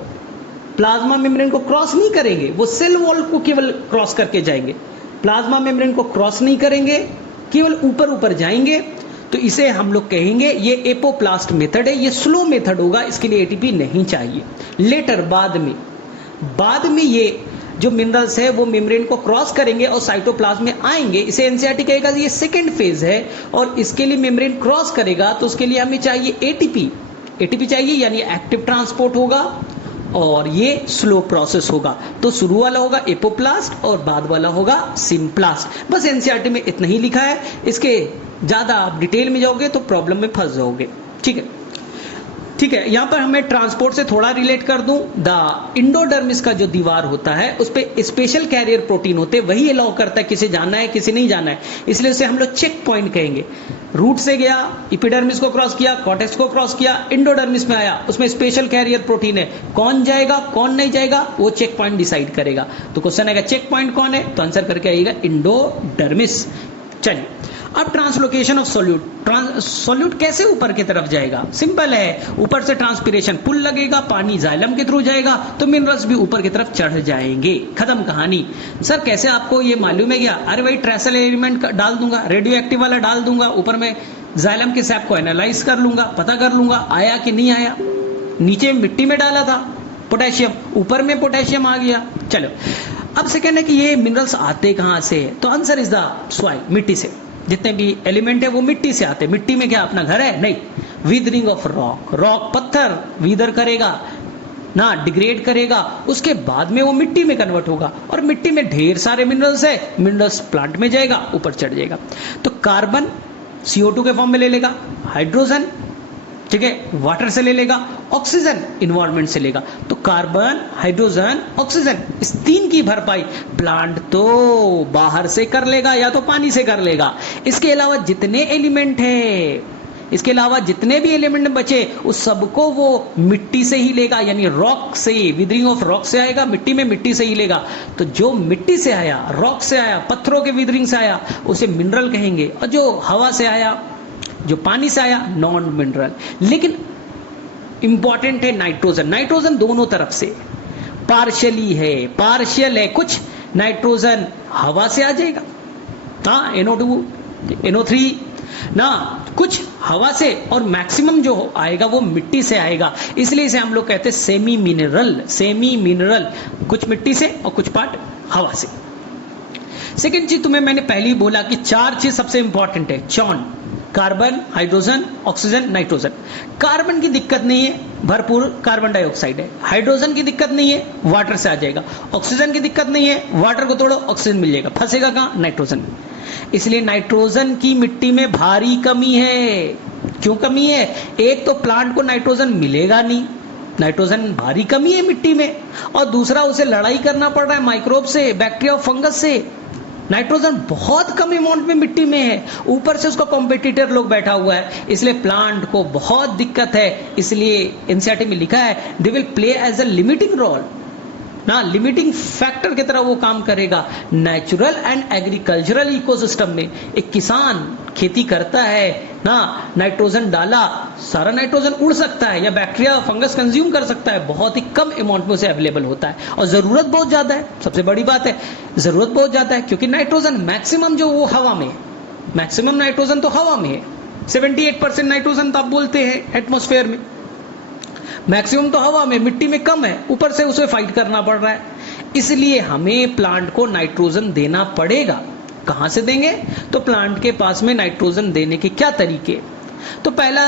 प्लाज्मा मेम्ब्रेन को क्रॉस नहीं करेंगे, वो सेल वॉल को केवल क्रॉस करके जाएंगे, प्लाज्मा मेम्ब्रेन को क्रॉस नहीं करेंगे, केवल ऊपर ऊपर जाएंगे। तो इसे हम लोग कहेंगे ये एपोप्लास्ट मेथड है, ये स्लो मेथड होगा, इसके लिए एटीपी नहीं चाहिए। लेटर बाद में ये जो मिनरल्स है वो मेम्ब्रेन को क्रॉस करेंगे और साइटोप्लाज्म में आएंगे। इसे एनसीईआरटी कहेगा ये सेकंड फेज है और इसके लिए मेम्ब्रेन क्रॉस करेगा तो उसके लिए हमें चाहिए एटीपी चाहिए, यानी एक्टिव ट्रांसपोर्ट होगा और ये स्लो प्रोसेस होगा। तो शुरू वाला होगा एपोप्लास्ट और बाद वाला होगा सिम्प्लास्ट। बस एनसीईआरटी में इतना ही लिखा है, इसके ज्यादा आप डिटेल में जाओगे तो प्रॉब्लम में फंस जाओगे। ठीक है, यहां पर हमें ट्रांसपोर्ट से थोड़ा रिलेट कर दूं। द इंडोडर्मिस का जो दीवार होता है उस पर स्पेशल कैरियर प्रोटीन होते हैं, वही अलाउ करता है किसे जाना है किसे नहीं जाना है, इसलिए उसे हम लोग चेक पॉइंट कहेंगे। रूट से गया, इपिडर्मिस को क्रॉस किया, कॉर्टेक्स को क्रॉस किया, इंडोडर्मिस में आया, उसमें स्पेशल कैरियर प्रोटीन है, कौन जाएगा कौन नहीं जाएगा वो चेक पॉइंट डिसाइड करेगा। तो क्वेश्चन आएगा चेक पॉइंट कौन है, तो आंसर करके आएगा इंडोडर्मिस। चलिए अब ट्रांसलोकेशन ऑफ सॉल्यूट कैसे ऊपर की तरफ जाएगा, सिंपल है, ऊपर से ट्रांसपिरेशन पुल लगेगा, पानी जाइलम के थ्रू जाएगा तो मिनरल्स भी ऊपर की तरफ चढ़ जाएंगे, खत्म कहानी। सर कैसे आपको ये मालूम है क्या? अरे भाई ट्रेसल एलिमेंट डाल दूंगा, रेडियो एक्टिव वाला डाल दूंगा, ऊपर में जाइलम के सैप को एनालाइज कर लूंगा, पता कर लूंगा आया कि नहीं आया। नीचे मिट्टी में डाला था पोटेशियम, ऊपर में पोटेशियम आ गया। चलो अब सेकेंड है कि ये मिनरल्स आते कहां से, तो आंसर इज द सॉइल, मिट्टी से। जितने भी एलिमेंट है वो मिट्टी से आते हैं। मिट्टी में क्या अपना घर है? नहीं, वीदरिंग ऑफ रॉक पत्थर वीदर करेगा ना, डिग्रेड करेगा, उसके बाद में वो मिट्टी में कन्वर्ट होगा और मिट्टी में ढेर सारे मिनरल्स है, मिनरल्स प्लांट में जाएगा, ऊपर चढ़ जाएगा। तो कार्बन CO2 के फॉर्म में ले लेगा, हाइड्रोजन ठीक है वाटर से ले लेगा, ऑक्सीजन इन्वायरमेंट से लेगा। तो कार्बन हाइड्रोजन ऑक्सीजन, इस तीन की भरपाई प्लांट तो बाहर से कर लेगा या तो पानी से कर लेगा। इसके अलावा जितने एलिमेंट है, इसके अलावा जितने भी एलिमेंट बचे उस सबको वो मिट्टी से ही लेगा, यानी रॉक से, विदरिंग ऑफ रॉक से आएगा, मिट्टी में मिट्टी से ही लेगा। तो जो मिट्टी से आया, रॉक से आया, पत्थरों के विदरिंग से आया उसे मिनरल कहेंगे, और जो हवा से आया, जो पानी से आया नॉन मिनरल। लेकिन इंपॉर्टेंट है नाइट्रोजन, नाइट्रोजन दोनों तरफ से पार्शियली है, पार्शियल है, कुछ नाइट्रोजन हवा से आ जाएगा, हाँ NO2 NO3 ना, कुछ हवा से, और मैक्सिमम जो आएगा वो मिट्टी से आएगा। इसलिए इसे हम लोग कहते हैं सेमी मिनरल, कुछ मिट्टी से और कुछ पार्ट हवा से। सेकेंड चीज तुम्हें मैंने पहले ही बोला कि चार चीज सबसे इंपॉर्टेंट है, चौन, carbon, hydrogen, oxygen, nitrogen. Carbon की दिक्कत नहीं है, भरपूर कार्बन डाइऑक्साइड है। हाइड्रोजन की दिक्कत नहीं है, वाटर से आ जाएगा। ऑक्सीजन की दिक्कत नहीं है, वाटर को तोड़ो ऑक्सीजन मिल जाएगा, फंसेगा कहां? नाइट्रोजन में। इसलिए नाइट्रोजन की मिट्टी में भारी कमी है। क्यों कमी है? एक तो प्लांट को नाइट्रोजन मिलेगा नहीं, नाइट्रोजन भारी कमी है मिट्टी में, और दूसरा उसे लड़ाई करना पड़ रहा है माइक्रोब से, बैक्टीरिया, फंगस से। नाइट्रोजन बहुत कम अमाउंट में मिट्टी में है, ऊपर से उसका कॉम्पिटिटर लोग बैठा हुआ है, इसलिए प्लांट को बहुत दिक्कत है। इसलिए एनसीईआरटी में लिखा है they will play as a limiting role ना, लिमिटिंग फैक्टर की तरह वो काम करेगा। नेचुरल एंड एग्रीकल्चरल इकोसिस्टम में एक किसान खेती करता है ना, नाइट्रोजन डाला, सारा नाइट्रोजन उड़ सकता है या बैक्टीरिया फंगस कंज्यूम कर सकता है, बहुत ही कम अमाउंट में उसे अवेलेबल होता है, और जरूरत बहुत ज्यादा है। सबसे बड़ी बात है जरूरत बहुत ज्यादा है, क्योंकि नाइट्रोजन मैक्सिमम जो वो हवा में है, मैक्सिमम नाइट्रोजन तो हवा में है, 78% नाइट्रोजन तो आप बोलते हैं एटमॉस्फेयर में, मैक्सिमम तो हवा में, मिट्टी में कम है, ऊपर से उसे फाइट करना पड़ रहा है। इसलिए हमें प्लांट को नाइट्रोजन देना पड़ेगा। कहां से देंगे? तो प्लांट के पास में नाइट्रोजन देने के क्या तरीके? तो पहला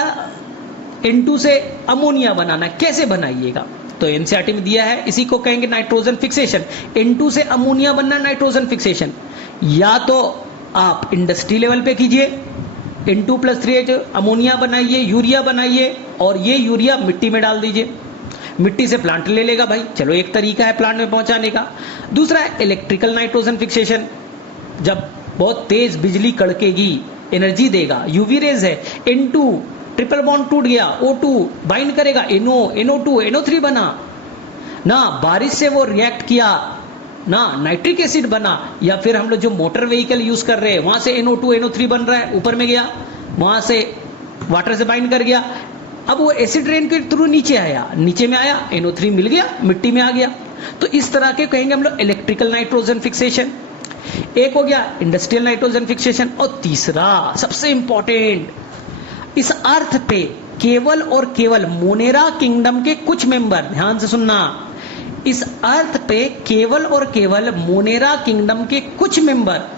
N2 से अमोनिया बनाना, कैसे बनाइएगा? तो एनसीईआरटी में दिया है, इसी को कहेंगे नाइट्रोजन फिक्सेशन। N2 से अमोनिया बनना नाइट्रोजन फिक्सेशन, या तो आप इंडस्ट्री लेवल पे कीजिए, N2+3H अमोनिया बनाइए, यूरिया बनाइए, और ये यूरिया मिट्टी में डाल दीजिए, मिट्टी से प्लांट ले लेगा भाई। चलो एक तरीका है प्लांट में पहुंचाने का। दूसरा है इलेक्ट्रिकल नाइट्रोजन फिक्सेशन, जब बहुत तेज बिजली कड़केगी, एनर्जी देगा, यूवी रेज है, N2 ट्रिपल बॉन्ड टूट गया, O2 बाइंड करेगा, NO2 NO3 बना ना, बारिश से वो रिएक्ट किया ना, नाइट्रिक एसिड बना, या फिर हम लोग जो मोटर व्हीकल यूज कर रहे हैं वहां से NO2 NO3 बन रहा है, ऊपर में गया, वहां से वाटर से बाइंड कर गया, अब वो एसिड रेन के थ्रू नीचे आया, नीचे में आया, NO3 मिल गया, मिट्टी में आ गया। तो इस तरह के कहेंगे हम लोग इलेक्ट्रिकल नाइट्रोजन फिक्सेशन। एक हो गया इंडस्ट्रियल नाइट्रोजन फिक्सेशन, और तीसरा सबसे इंपॉर्टेंट, इस अर्थ पे केवल और केवल मोनेरा किंगडम के कुछ मेंबर, ध्यान से सुनना, इस अर्थ पे केवल और केवल मोनेरा किंगडम के कुछ मेंबर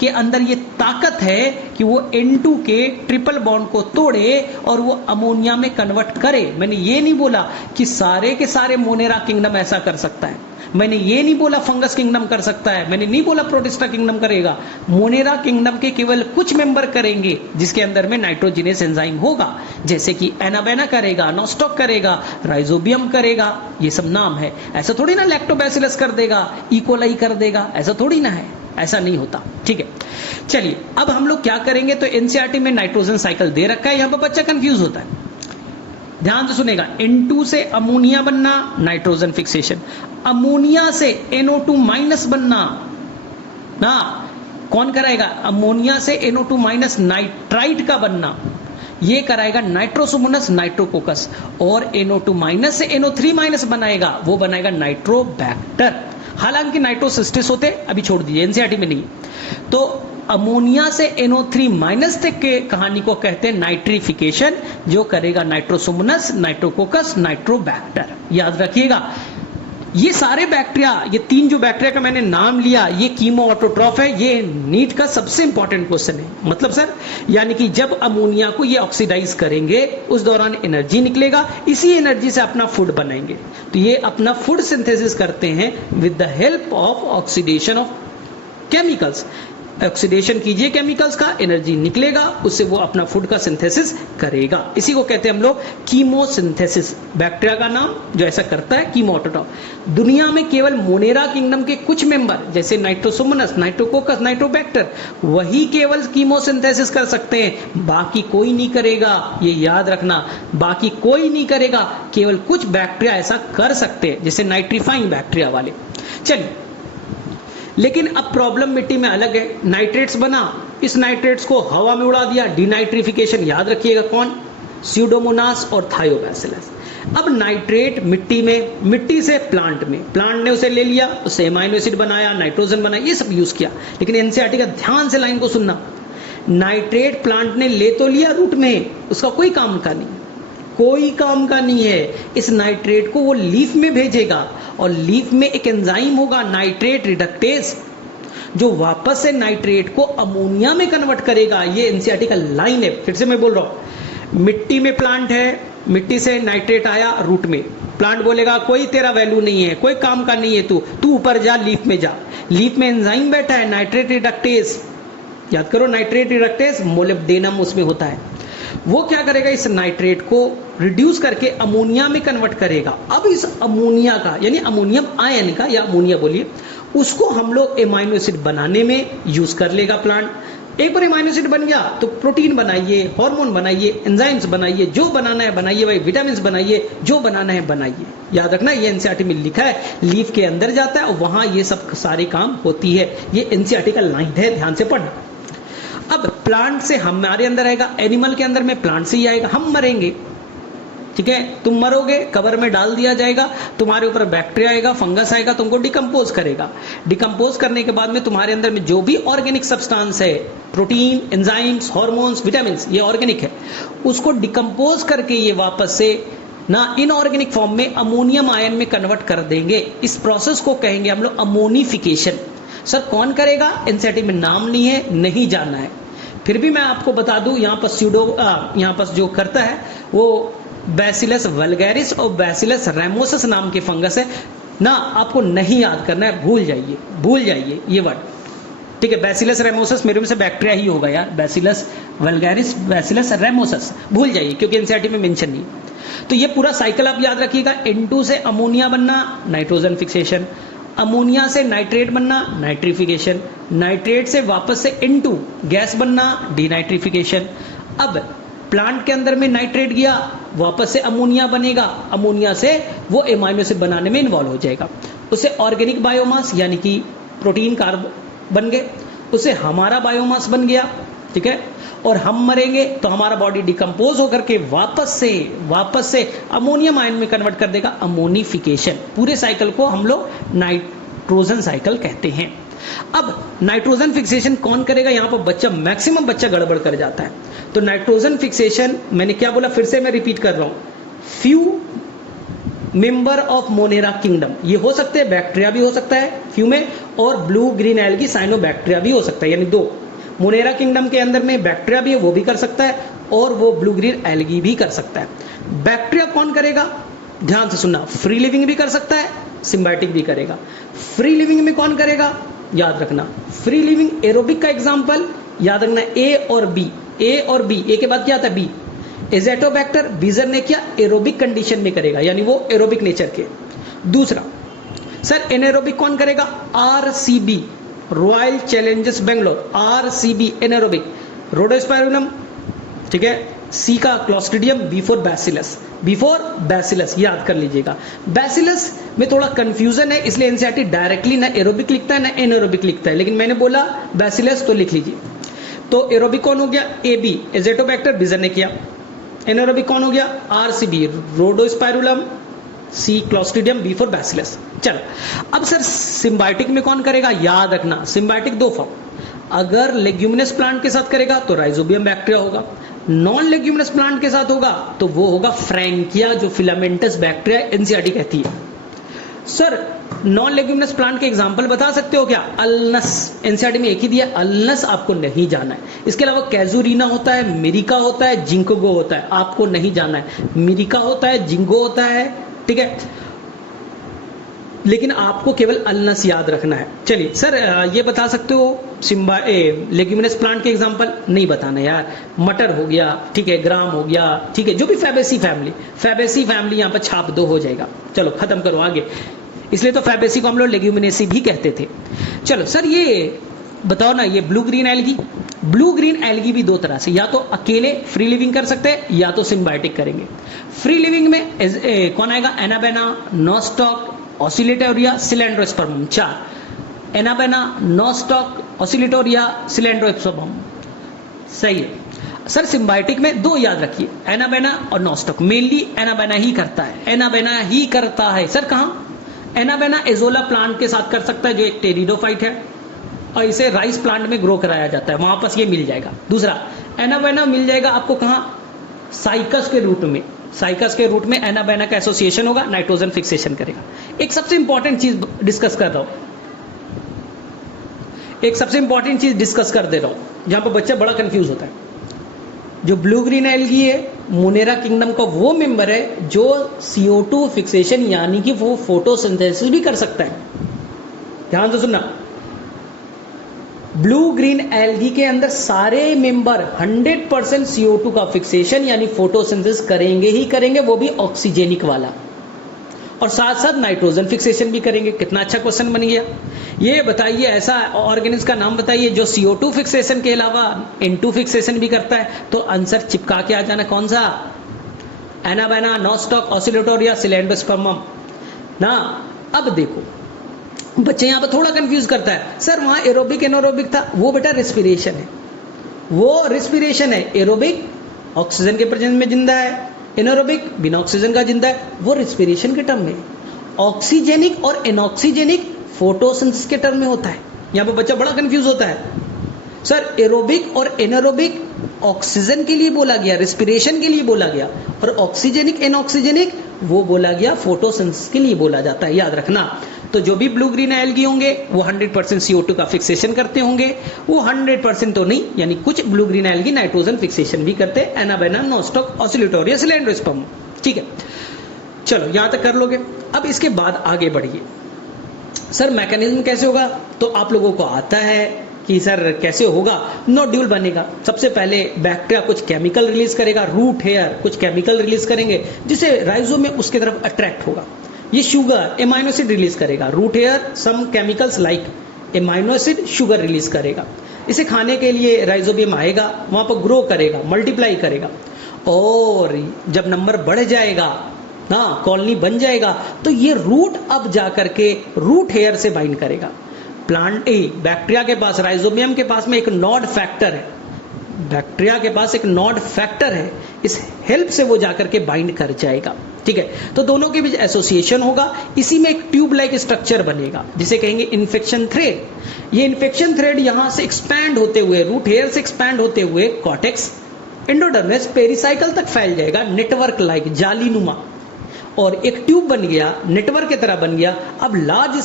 के अंदर ये ताकत है कि वो N2 के ट्रिपल बॉन्ड को तोड़े और वो अमोनिया में कन्वर्ट करे। मैंने ये नहीं बोला कि सारे के सारे मोनेरा किंगडम ऐसा कर सकता है, मैंने ये नहीं बोला फंगस किंगडम कर सकता है, मैंने नहीं बोला प्रोटिस्टा किंगडम करेगा। मोनेरा किंगडम के केवल कुछ मेंबर करेंगे जिसके अंदर में नाइट्रोजिनेस एंजाइम होगा, जैसे कि एनाबेना करेगा, नॉस्टॉक करेगा, राइजोबियम करेगा, ये सब नाम है। ऐसा थोड़ी ना लैक्टोबैसिलस कर देगा, इकोलाई कर देगा, ऐसा थोड़ी ना है, ऐसा नहीं होता। ठीक है, चलिए अब हम लोग क्या करेंगे, तो एनसीईआरटी में नाइट्रोजन साइकिल दे रखा है, यहां पर बच्चा कंफ्यूज होता है, ध्यान से सुनेगा। N2 से अमोनिया बनना, नाइट्रोजन फिक्सेशन। अमोनिया से NO2 माइनस बनना ना, कौन कराएगा? अमोनिया से NO2 माइनस नाइट्राइट का बनना, ये कराएगा नाइट्रोसोमोनस नाइट्रोकोकस। और NO2 माइनस से NO3 माइनस बनाएगा, वो बनाएगा नाइट्रोबैक्टर। हालांकि नाइट्रोसिस्टिस होते, अभी छोड़ दीजिए, एनसीईआरटी में नहीं। तो अमोनिया से NO3 माइनस तक के कहानी को कहते हैं नाइट्रिफिकेशन, जो करेगा नाइट्रोसोमोनस नाइट्रोकोकस नाइट्रोबैक्टर। याद रखिएगा, ये सारे बैक्टीरिया, ये तीन जो बैक्टीरिया का मैंने नाम लिया, ये कीमो ऑटोट्रॉफ है। ये नीट का सबसे इंपॉर्टेंट क्वेश्चन है। मतलब सर, यानी कि जब अमोनिया को ये ऑक्सीडाइज करेंगे, उस दौरान एनर्जी निकलेगा, इसी एनर्जी से अपना फूड बनाएंगे। तो ये अपना फूड सिंथेसिस करते हैं with the help of oxidation of chemicals. Oxidation कीजिए केमिकल्स का, एनर्जी निकलेगा, उससे वो अपना फूड का सिंथेसिस करेगा। इसी को कहते हैं हम लोग कीमोसिंथेसिस। बैक्टीरिया का नाम जो ऐसा करता है कीमो ऑटोट्रॉफ। दुनिया में केवल मोनेरा किंगडम के कुछ मेंबर, जैसे नाइट्रोसोमोनस नाइट्रोकोकस नाइट्रोबैक्टर, वही केवल कीमोसिंथेसिस कर सकते हैं, बाकी कोई नहीं करेगा। ये याद रखना, बाकी कोई नहीं करेगा, केवल कुछ बैक्टीरिया ऐसा कर सकते हैं, जैसे नाइट्रीफाइंग बैक्टीरिया वाले। चलिए, लेकिन अब प्रॉब्लम मिट्टी में अलग है। नाइट्रेट्स बना, इस नाइट्रेट्स को हवा में उड़ा दिया, डिनाइट्रिफिकेशन। याद रखिएगा कौन? स्यूडोमोनास और थायोबैसिलस। अब नाइट्रेट मिट्टी में, मिट्टी से प्लांट में, प्लांट ने उसे ले लिया, उससे एमाइनो एसिड बनाया, नाइट्रोजन बनाया, ये सब यूज किया। लेकिन एनसीईआरटी का ध्यान से लाइन को सुनना, नाइट्रेट प्लांट ने ले तो लिया रूट में, उसका कोई काम का नहीं, कोई काम का नहीं है। इस नाइट्रेट को वो लीफ में भेजेगा, और लीफ में एक एंजाइम होगा नाइट्रेट रिडक्टेज, जो वापस से नाइट्रेट को अमोनिया में कन्वर्ट करेगा। ये एनसीईआरटी का लाइन है। फिर से मैं बोल रहा हूं, मिट्टी में प्लांट है, मिट्टी से नाइट्रेट आया रूट में, प्लांट बोलेगा कोई तेरा वैल्यू नहीं है, कोई काम का नहीं है, तू ऊपर जा, लीफ में जा। लीफ में एंजाइम बैठा है नाइट्रेट रिडक्टेज, याद करो नाइट्रेट रिडक्टेज, मोलिब्डेनम उसमें होता है। वो क्या करेगा? इस नाइट्रेट को रिड्यूस करके अमोनिया में कन्वर्ट करेगा। अब इस अमोनिया का, यानी अमोनियम आयन का, या अमोनिया बोलिए, उसको हम लोग एमाइनो एसिड बनाने में यूज कर लेगा प्लांट। एक बार एमाइनो एसिड बन गया तो प्रोटीन बनाइए, हार्मोन बनाइए, एंजाइम्स बनाइए, जो बनाना है बनाइए भाई, विटामिन बनाइए, जो बनाना है बनाइए। याद रखना, ये एनसीईआरटी में लिखा है, लीफ के अंदर जाता है और वहां ये सब सारे काम होती है। ये एनसीईआरटी का लाइन है, ध्यान से पढ़ना। अब प्लांट से हमारे अंदर आएगा, एनिमल के अंदर में प्लांट से ही आएगा, हम मरेंगे, ठीक है, तुम मरोगे, कबर में डाल दिया जाएगा, तुम्हारे ऊपर बैक्टीरिया आएगा, फंगस आएगा, तुमको डिकम्पोज करेगा। डिकम्पोज करने के बाद में तुम्हारे अंदर में जो भी ऑर्गेनिक सब्सटेंस है, प्रोटीन, एंजाइम्स, हार्मोन्स, विटामिन्स, ये ऑर्गेनिक है, उसको डिकम्पोज करके ये वापस से ना इनऑर्गेनिक फॉर्म में अमोनियम आयन में कन्वर्ट कर देंगे। इस प्रोसेस को कहेंगे हम लोग अमोनिफिकेशन। सर कौन करेगा? एनसीईआरटी में नाम नहीं है, नहीं जानना है, फिर भी मैं आपको बता दूं, यहाँ पर यहाँ पर जो करता है वो बैसिलस वल्गैरिस और बैसिलस रैमोसस नाम के फंगस है ना, आपको नहीं याद करना है, भूल जाइए ये वर्ड, ठीक है। बैसिलस रैमोसस मेरे में से बैक्टीरिया ही होगा यार, बैसिलस वल्गैरिस, बैसिलस रैमोसस, भूल जाइए क्योंकि एनसीईआरटी में मेंशन नहीं। तो ये पूरा साइकिल आप याद रखिएगा। N2 से अमोनिया बनना, नाइट्रोजन फिक्सेशन, अमोनिया से नाइट्रेट बनना, नाइट्रिफिकेशन, नाइट्रेट से वापस से N2 गैस बनना, डिनाइट्रिफिकेशन। अब प्लांट के अंदर में नाइट्रेट गया, वापस से अमोनिया बनेगा, अमोनिया से वो एमाइनो एसिड बनाने में इन्वॉल्व हो जाएगा, उससे ऑर्गेनिक बायोमास यानी कि प्रोटीन कार्ब बन गए, उससे हमारा बायोमास बन गया, ठीक है। और हम मरेंगे तो हमारा बॉडी डिकम्पोज होकर के वापस से अमोनियम आयन में कन्वर्ट कर देगा, अमोनिफिकेशन। पूरे साइकिल को हम लोग नाइट्रोजन साइकिल कहते हैं। अब नाइट्रोजन फिक्सेशन कौन करेगा? यहां पर मैक्सिमम बच्चा गड़बड़ कर जाता है। तो नाइट्रोजन फिक्सेशन मैंने क्या बोला, फिर से मैं रिपीट कर रहा हूं, few member of Monera kingdom, ये हो सकते हैं, बैक्टीरिया भी हो सकता है फ्यू में, और ब्लू ग्रीन एल्गी साइनोबैक्टीरिया भी हो सकता है, यानी 2। मोनेरा किंगडम के अंदर में बैक्टीरिया भी है, वो भी कर सकता है, और वो ब्लू ग्रीन एल्गी भी कर सकता है। बैक्टीरिया कौन करेगा? ध्यान से सुनना, फ्री लिविंग भी कर सकता है, सिम्बायोटिक भी करेगा। फ्री लिविंग में कौन करेगा? याद रखना, फ्री लिविंग एरोबिक का एग्जाम्पल याद रखना, ए और बी, ए के बाद क्या आता है? बी। एजेटोबैक्टर बीजरनेकिया एरोबिक कंडीशन में करेगा, यानी वो एरोबिक नेचर के। दूसरा, सर एनारोबिक कौन करेगा? RCB, royal challengers Bangalore, RCB anaerobic, rhodospirillum, ठीक है, सी का क्लोस्ट्रिडियम, बिफोर बैसिलस, याद कर लीजिएगा। बैसिलस में थोड़ा कंफ्यूजन है, इसलिए एनसीईआरटी डायरेक्टली ना एरोबिक लिखता है ना एनारोबिक लिखता है, लेकिन मैंने बोला बैसिलस तो लिख लीजिए। तो एरोबिक कौन हो गया? AB Azotobacter बीजरनेकिया। एनारोबिक कौन हो गया? आरसीबी रोडोस्पाइरुलम, सी क्लोस्ट्रिडियम, बिफोर बैसिलस। चल, अब सर सिम्बायोटिक में कौन करेगा? याद रखना, सिम्बायोटिक 2 फॉर्म, अगर लेग्यूमिनस प्लांट के साथ करेगा तो राइजोबियम बैक्टीरिया होगा, नॉन लेग्यूमिनस प्लांट के साथ होगा तो वो होगा फ्रैंकिया, जो फिलामेंटस बैक्टीरिया एनसीईआरटी कहती है। सर नॉन लेग्यूमिनस प्लांट के एग्जांपल बता सकते हो क्या? अल्नस, एनसीईआरटी में एक ही दिया, अल्नस आपको नहीं जाना है। इसके अलावा कैजुरीना होता है, मिरिका होता है, जिंकोगो होता है, आपको नहीं जाना है। मिरिका होता है, जिंगो होता है, ठीक है, लेकिन आपको केवल अल्नस याद रखना है। चलिए सर ये बता सकते हो लेग्यूमिनस प्लांट के एग्जांपल? नहीं बताना यार, मटर हो गया, ठीक है, ग्राम हो गया, ठीक है, जो भी फैबेसी फैमिली यहाँ पर छाप 2 हो जाएगा। चलो खत्म करो आगे, इसलिए तो फैबेसी को हम लोग लेग्यूमिनेसी भी कहते थे। चलो सर ये बताओ ना, ये ब्लू ग्रीन एल्गी भी 2 तरह से, या तो अकेले फ्री लिविंग कर सकते हैं या तो सिम्बायोटिक करेंगे। फ्री लिविंग में कौन आएगा? Anabaena, nostoc, oscillatoria, cylindrospermum. 4, anabaena, nostoc, oscillatoria, cylindrospermum. सही है सर। सिम्बायोटिक में 2 याद रखिए, एनाबेना और नोस्टॉक। मेनली एनाबेना ही करता है। सर कहाँ? एनाबेना एजोला प्लांट के साथ कर सकता है, जो एक टेरिडोफाइट है, और इसे राइस प्लांट में ग्रो कराया जाता है, वहां पर ये मिल जाएगा। दूसरा, एनाबेना मिल जाएगा आपको कहां? साइकस के रूट में एनाबेना का एसोसिएशन होगा, नाइट्रोजन फिक्सेशन करेगा। एक सबसे इंपॉर्टेंट चीज डिस्कस कर दे रहा हूं, जहां पर बच्चा बड़ा कंफ्यूज होता है। जो ब्लू ग्रीन एल्गी है, मोनेरा किंगडम का वो मेंबर है जो CO2 फिक्सेशन यानी कि वो फोटोसिंथेसिस भी कर सकता है। ध्यान से सुनना, ब्लू ग्रीन एल्गी के अंदर सारे मेंबर 100% CO2 का फिक्सेशन यानी फोटोसिंथेसिस करेंगे ही करेंगे, वो भी ऑक्सीजेनिक वाला, और साथ साथ नाइट्रोजन फिक्सेशन भी करेंगे। कितना अच्छा क्वेश्चन बन गया। ये बताइए ऐसा ऑर्गेनिज्म का नाम बताइए जो CO2 फिक्सेशन के अलावा N2 फिक्सेशन भी करता है। तो आंसर चिपका के आ जाना, कौन सा? एनाबेना, नोस्टॉक, ऑसिलेटोरिया, सिलेंड्रोस्पर्मम ना। अब देखो बच्चे यहां पर थोड़ा कंफ्यूज करता है, सर वहां एरोबिक एनारोबिक था, वो बेटा रेस्पिरेशन है। एरोबिक ऑक्सीजन के प्रेजेंस में जिंदा है, एनारोबिक बिना ऑक्सीजन का जिंदा है, वो रेस्पिरेशन के टर्म में। ऑक्सीजेनिक और एनऑक्सीजेनिक फोटोसिंथेसिस के टर्म में होता है। यहां पर बच्चा बड़ा कंफ्यूज होता है, सर एरोबिक और एनारोबिक ऑक्सीजन के लिए बोला गया, रेस्पिरेशन के लिए बोला गया, और ऑक्सीजेनिक एनऑक्सीजेनिक वो बोला गया फोटोसिंथेसिस के लिए बोला जाता है, याद रखना। तो जो भी ब्लू ग्रीन एल्गी होंगे वो 100% CO2 का फिक्सेशन करते होंगे, वो 100% तो नहीं, यानी कुछ blue green algae nitrogen fixation भी करते हैं, एनाबेना, नोस्टॉक, ऑसिलेटोरिया, सिलेंड्रोस्पर्मम। ठीक है, चलो यहां तक कर लोगे। अब इसके बाद आगे बढ़िए, सर मैकेनिज्म कैसे होगा? तो आप लोगों को आता है कि सर कैसे होगा? नोड्यूल बनेगा। सबसे पहले बैक्टीरिया कुछ केमिकल रिलीज करेगा, रूट हेयर कुछ केमिकल रिलीज करेंगे जिससे राइजोम उसके तरफ अट्रैक्ट होगा। ये शुगर एमाइनो एसिड रिलीज करेगा, root hair some chemicals like amino acid sugar release करेगा। इसे खाने के लिए राइजोबियम आएगा, वहां पर ग्रो करेगा, मल्टीप्लाई करेगा, और जब नंबर बढ़ जाएगा ना, कॉलोनी बन जाएगा, तो ये रूट अब जाकर के रूट हेयर से बाइंड करेगा। प्लांट बैक्टीरिया के पास, राइजोबियम के पास में एक नॉड फैक्टर है, बैक्टीरिया के पास एक नॉड फैक्टर है, इस हेल्प से वो जाकर के बाइंड कर जाएगा। ठीक है, तो दोनों के बीच एसोसिएशन होगा, इसी में एक ट्यूब लाइक स्ट्रक्चर बनेगा जिसे कहेंगे इन्फेक्शन थ्रेड। ये इन्फेक्शन थ्रेड यहां से एक्सपैंड होते हुए, रूट हेयर से एक्सपैंड होते हुए कॉर्टेक्स, एंडोडर्मिस, पेरिसाइकल तक फैल जाएगा, नेटवर्क लाइक, जालीनुमा, और एक ट्यूब बन गया, नेटवर्क की तरह बन गया। अब लार्ज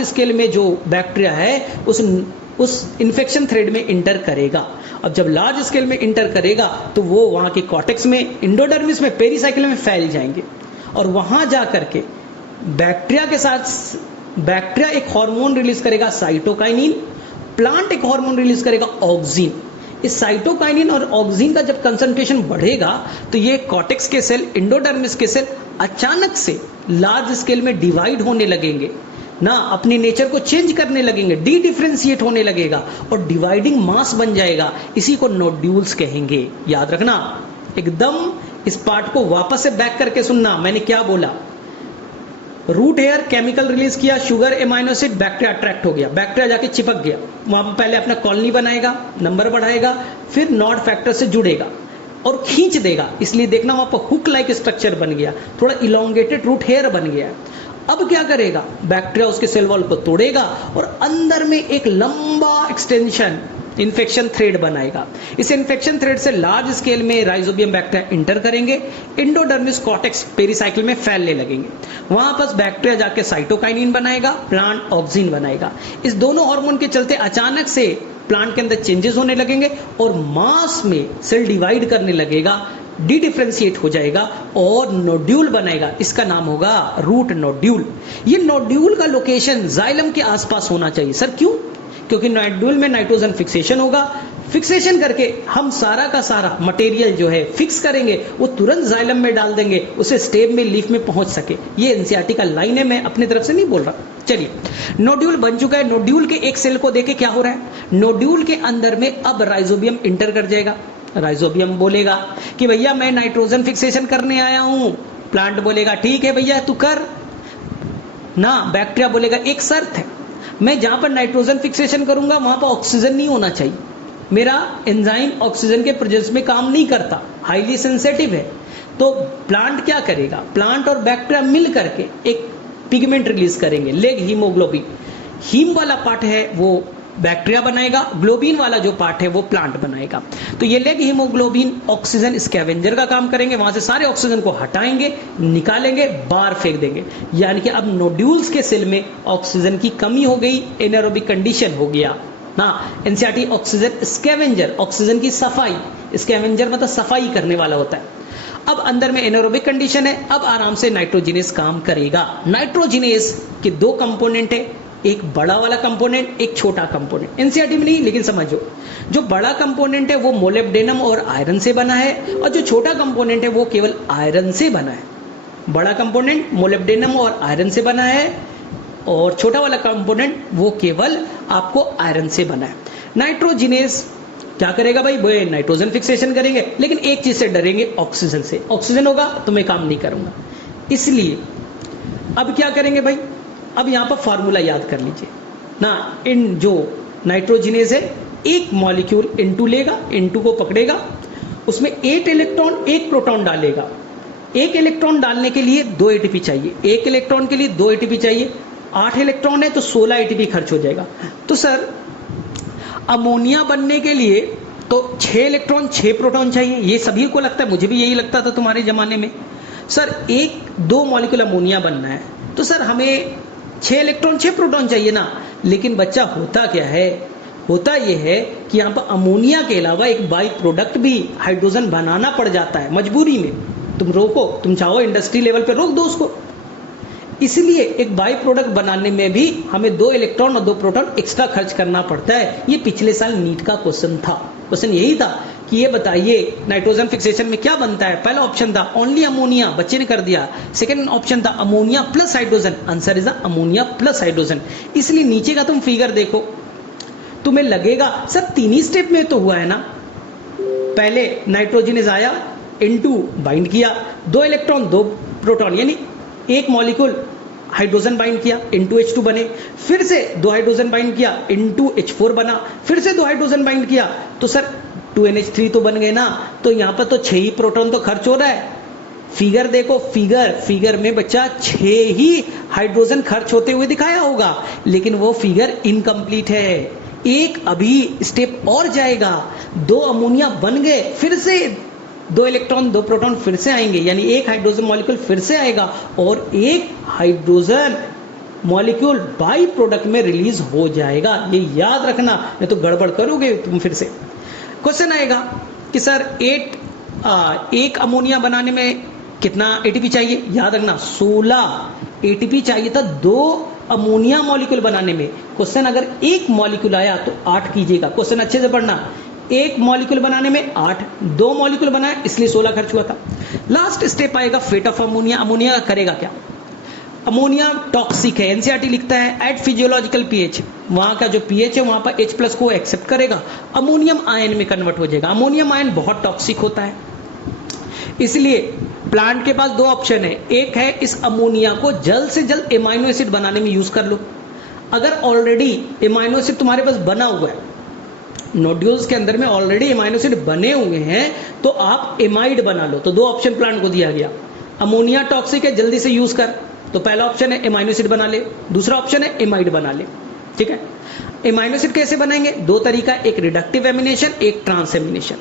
स्केल में जो बैक्टीरिया है उस इन्फेक्शन थ्रेड में इंटर करेगा। अब जब लार्ज स्केल में इंटर करेगा तो वो वहां के कॉर्टेक्स में, एंडोडर्मिस में, पेरिसाइकिल में फैल जाएंगे, और वहां जाकर के बैक्टीरिया एक हार्मोन रिलीज करेगा साइटोकाइनिन, प्लांट एक हार्मोन रिलीज करेगा ऑक्सिन। इस साइटोकाइनिन और ऑक्सिन का जब कंसंट्रेशन बढ़ेगा तो ये कॉर्टेक्स के सेल, एंडोडर्मिस के सेल अचानक से लार्ज स्केल में डिवाइड होने लगेंगे ना, अपने नेचर को चेंज करने लगेंगे, डी डिफरेंशिएट होने लगेगा और डिवाइडिंग मास बन जाएगा। इसी को नोड्यूल्स कहेंगे। याद रखना, एकदम इस पार्ट को वापस से बैक करके सुनना, मैंने क्या बोला। रूट हेयर केमिकल रिलीज किया, sugar, amino acid, bacteria attract हो गया, बैक्टीरिया जाके चिपक गया, वहां पर पहले अपना कॉलोनी बनाएगा, नंबर बढ़ाएगा, फिर नॉड फैक्टर से जुड़ेगा और खींच देगा, इसलिए देखना वहां पर हुक लाइक स्ट्रक्चर बन गया, थोड़ा इलोंगेटेड रूट हेयर बन गया। अब क्या करेगा, बैक्टीरिया उसके सेल वॉल को तोड़ेगा और अंदर में एक लंबा एक्सटेंशन इन्फेक्शन थ्रेड बनाएगा। इस इन्फेक्शन थ्रेड से लार्ज स्केल में राइजोबियम बैक्टीरिया इंटर करेंगे, एंडोडर्मिस, कॉर्टेक्स, पेरिसाइकिल में फैलने लगेंगे। वहां पर बैक्टीरिया जाके साइटोकाइनिन बनाएगा, प्लांट ऑक्सिन बनाएगा। इस दोनों हार्मोन के चलते अचानक से प्लांट के अंदर चेंजेस होने लगेंगे और मास में सेल डिवाइड करने लगेगा, डी डिफरेंशिएट हो जाएगा और नोड्यूल बनाएगा। इसका नाम होगा रूट नोड्यूल। ये नोड्यूल का लोकेशन जाइलम के आसपास होना चाहिए। सर क्यों? क्योंकि नोड्यूल में नाइट्रोजन फिक्सेशन होगा, फिक्सेशन करके हम सारा का सारा मटेरियल जो है फिक्स करेंगे, वो तुरंत जाइलम में डाल देंगे, उसे स्टेम में, लीफ में पहुंच सके। ये एनसीईआरटी का लाइन है, मैं अपनी तरफ से नहीं बोल रहा। चलिए, नोड्यूल बन चुका है। नोड्यूल के एक सेल को देखे क्या हो रहा है, नोड्यूल के अंदर में अब राइजोबियम इंटर कर जाएगा। राइजोबियम बोलेगा कि भैया मैं नाइट्रोजन फिक्सेशन करने आया हूं। प्लांट बोलेगा ठीक है भैया तू कर ना। बैक्टीरिया बोलेगा एक शर्त है, मैं जहां पर नाइट्रोजन फिक्सेशन करूंगा वहां पर ऑक्सीजन नहीं होना चाहिए, मेरा एंजाइम ऑक्सीजन के प्रेजेंस में काम नहीं करता, हाईली सेंसिटिव है। तो प्लांट क्या करेगा, प्लांट और बैक्टीरिया मिल करके एक पिगमेंट रिलीज करेंगे, लेग हीमोग्लोबिन। हीम वाला पार्ट है वो बैक्टीरिया बनाएगा, ग्लोबिन वाला जो पार्ट है वो प्लांट बनाएगा। तो ये लेग हीमोग्लोबिन ऑक्सीजन स्कैवेंजर का काम करेंगे, वहां से सारे ऑक्सीजन को हटाएंगे, निकालेंगे, बाहर फेंक देंगे। यानी कि अब नोड्यूल्स के सेल में ऑक्सीजन की कमी हो गई, एनारोबिक कंडीशन हो गया ना। एनसीईआरटी ऑक्सीजन स्कैवेंजर, ऑक्सीजन की सफाई, स्कैवेंजर मतलब सफाई करने वाला होता है। अब अंदर में एनारोबिक कंडीशन है, अब आराम से नाइट्रोजिनेस काम करेगा। नाइट्रोजिनेस के दो कंपोनेंट है, एक बड़ा वाला कंपोनेंट, एक छोटा कंपोनेंट। एनसीईआरटी में नहीं लेकिन समझो, जो बड़ा कंपोनेंट है वो मोलिब्डेनम और आयरन से बना है, और जो छोटा कंपोनेंट है वो केवल आयरन से बना है। बड़ा कंपोनेंट मोलिब्डेनम और आयरन से बना है, और छोटा वाला कंपोनेंट वो केवल आपको आयरन से बना है। नाइट्रोजिनेस क्या करेगा भाई, वो नाइट्रोजन फिक्सेशन करेंगे, लेकिन एक चीज से डरेंगे, ऑक्सीजन से। ऑक्सीजन होगा तो मैं काम नहीं करूंगा, इसलिए अब क्या करेंगे भाई, अब यहां पर फार्मूला याद कर लीजिए ना। इन जो नाइट्रोजिनेस है, एक मॉलिक्यूल N2 लेगा, N2 को पकड़ेगा, उसमें 8 इलेक्ट्रॉन 1 प्रोटॉन डालेगा। 1 इलेक्ट्रॉन डालने के लिए 2 एटीपी चाहिए, 1 इलेक्ट्रॉन के लिए 2 एटीपी चाहिए। 8 इलेक्ट्रॉन है तो 16 एटीपी खर्च हो जाएगा। तो सर अमोनिया बनने के लिए तो 6 इलेक्ट्रॉन 6 प्रोटॉन चाहिए, ये सभी को लगता है, मुझे भी यही लगता था तुम्हारे जमाने में। सर 1-2 मॉलिक्यूल अमोनिया बनना है तो सर हमें 6 इलेक्ट्रॉन 6 प्रोटॉन चाहिए ना। लेकिन बच्चा होता क्या है, होता यह है कि यहाँ पर अमोनिया के अलावा एक बाई प्रोडक्ट भी हाइड्रोजन बनाना पड़ जाता है मजबूरी में। तुम रोको, तुम चाहो इंडस्ट्री लेवल पे रोक दो उसको। इसलिए एक बाई प्रोडक्ट बनाने में भी हमें 2 इलेक्ट्रॉन और 2 प्रोटॉन एक्स्ट्रा खर्च करना पड़ता है। ये पिछले साल नीट का क्वेश्चन था। क्वेश्चन यही था कि ये बताइए नाइट्रोजन फिक्सेशन में क्या बनता है। पहला ऑप्शन था ओनली अमोनिया, बच्चे ने कर दिया। सेकंड ऑप्शन था ammonia plus hydrogen, answer is ammonia plus hydrogen. इसलिए नीचे का तुम फिगर देखो, तुम्हें लगेगा सर 3 ही स्टेप में तो हुआ है ना। पहले नाइट्रोजन आया, N2 बाइंड किया, 2 इलेक्ट्रॉन 2 प्रोटॉन, यानी एक मॉलिक्यूल हाइड्रोजन बाइंड किया, N2H2 बने, फिर से 2 हाइड्रोजन बाइंड किया, N2H4 बना, फिर से 2 हाइड्रोजन बाइंड किया, तो सर 2NH3 तो बन गए ना। तो यहां पर तो 6 ही प्रोटॉन तो खर्च हो रहा है। फिगर देखो, फिगर में बच्चा 6 ही हाइड्रोजन खर्च होते हुए दिखाया होगा, लेकिन वो फिगर इनकम्प्लीट है। एक अभी स्टेप और जाएगा, 2 अमोनिया बन गए, फिर से 2 इलेक्ट्रॉन 2 प्रोटॉन फिर से आएंगे, यानी एक हाइड्रोजन मॉलिक्यूल फिर से आएगा और एक हाइड्रोजन मॉलिक्यूल बाई प्रोडक्ट में रिलीज हो जाएगा। ये याद रखना, नहीं तो गड़बड़ करोगे तुम। फिर से क्वेश्चन आएगा कि सर एक अमोनिया बनाने में कितना एटीपी चाहिए? याद रखना 16 एटीपी चाहिए था 2 अमोनिया मॉलिक्यूल बनाने में। क्वेश्चन अगर एक मॉलिक्यूल आया तो 8 कीजिएगा। क्वेश्चन अच्छे से पढ़ना, एक मॉलिक्यूल बनाने में 8, 2 मॉलिक्यूल बनाए इसलिए 16 खर्च हुआ था। लास्ट स्टेप आएगा फेट ऑफ अमोनिया। अमोनिया करेगा क्या? अमोनिया टॉक्सिक है, एनसीईआरटी लिखता है एट फिजियोलॉजिकल पीएच, वहां का जो पीएच है वहां पर H+ को एक्सेप्ट करेगा, अमोनियम आयन में कन्वर्ट हो जाएगा। अमोनियम आयन बहुत टॉक्सिक होता है, इसलिए प्लांट के पास 2 ऑप्शन है। एक है इस अमोनिया को जल्द से जल्द एमाइनो एसिड बनाने में यूज कर लो। अगर ऑलरेडी एमाइनो एसिड तुम्हारे पास बना हुआ है, नोड्यूल्स के अंदर में ऑलरेडी एमाइनो एसिड बने हुए हैं, तो आप एमाइड बना लो। तो 2 ऑप्शन प्लांट को दिया गया, अमोनिया टॉक्सिक है जल्दी से यूज कर, तो पहला ऑप्शन है एमाइनो एसिड बना ले, दूसरा ऑप्शन है एमाइड बना ले। ठीक है, एमाइनो एसिड कैसे बनाएंगे? 2 तरीका, एक रिडक्टिव एमिनेशन, एक ट्रांस एमिनेशन।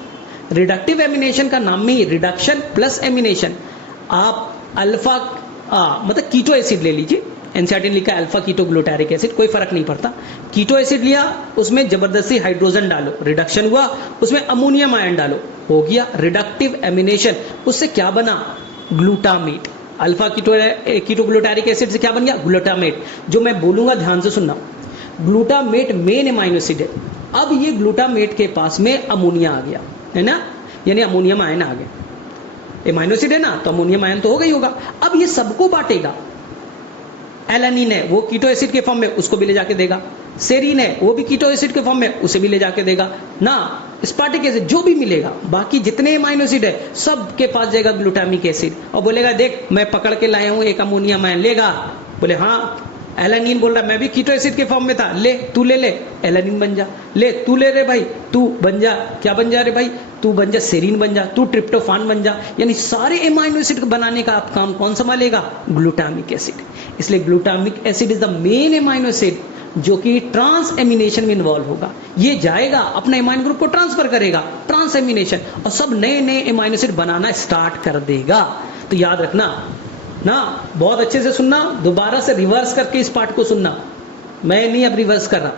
रिडक्टिव एमिनेशन का नाम में ही रिडक्शन प्लस एमिनेशन। आप अल्फा मतलब कीटो एसिड ले लीजिए, एनसीईआरटी ने लिखा है अल्फा कीटो ग्लूटारिक एसिड, कोई फर्क नहीं पड़ता। कीटो एसिड लिया, उसमें जबरदस्ती हाइड्रोजन डालो, रिडक्शन हुआ, उसमें अमोनियम आयन डालो, हो गया रिडक्टिव एमिनेशन। उससे क्या बना? Glutamate. Alpha keto glutaric acid से क्या बन गया? ग्लूटामेट। जो मैं बोलूंगा ध्यान से सुनना, ग्लूटामेट मेन एमाइनो एसिड है। अब ये ग्लूटामेट के पास में अमोनिया आ गया है ना, यानी अमोनियम आयन आ गया। एमाइनो एसिड है ना, तो अमोनियम आयन तो हो गई होगा। अब ये सबको बांटेगा। एलानिन है वो कीटो एसिड के फॉर्म में, उसको भी ले जाके देगा। सेरीन है वो भी कीटो एसिड के फॉर्म में, उसे भी ले जाके देगा ना। स्पार्टिक एसिड जो भी मिलेगा, बाकी जितने एमाइनो एसिड है सब के पास जाएगा ग्लूटामिक एसिड और बोलेगा देख मैं पकड़ के लाया हूं एक अमोनियम आयन, लेगा? बोले हाँ। एलानिन बोल रहा मैं भी कीटो एसिड के फॉर्म में था, ले तू ले एलानिन बन जा, ले तू ले रे भाई तू बन जा, क्या बन जा रे भाई? तू बन जा सेरीन बन जा, तू ट्रिप्टोफान बन जा। यानी सारे एमाइनो एसिड बनाने का आप काम कौन संभालेगा? Glutamic acid. इसलिए glutamic acid is the main amino acid जो कि ट्रांस एमिनेशन में इन्वॉल्व होगा। ये जाएगा अपना एमाइनो ग्रुप को ट्रांसफर करेगा, ट्रांस एमिनेशन, और सब नए नए एमाइनो एसिड बनाना स्टार्ट कर देगा। तो याद रखना ना, बहुत अच्छे से सुनना, दोबारा से रिवर्स करके इस पार्ट को सुनना, मैं नहीं अब रिवर्स कर रहा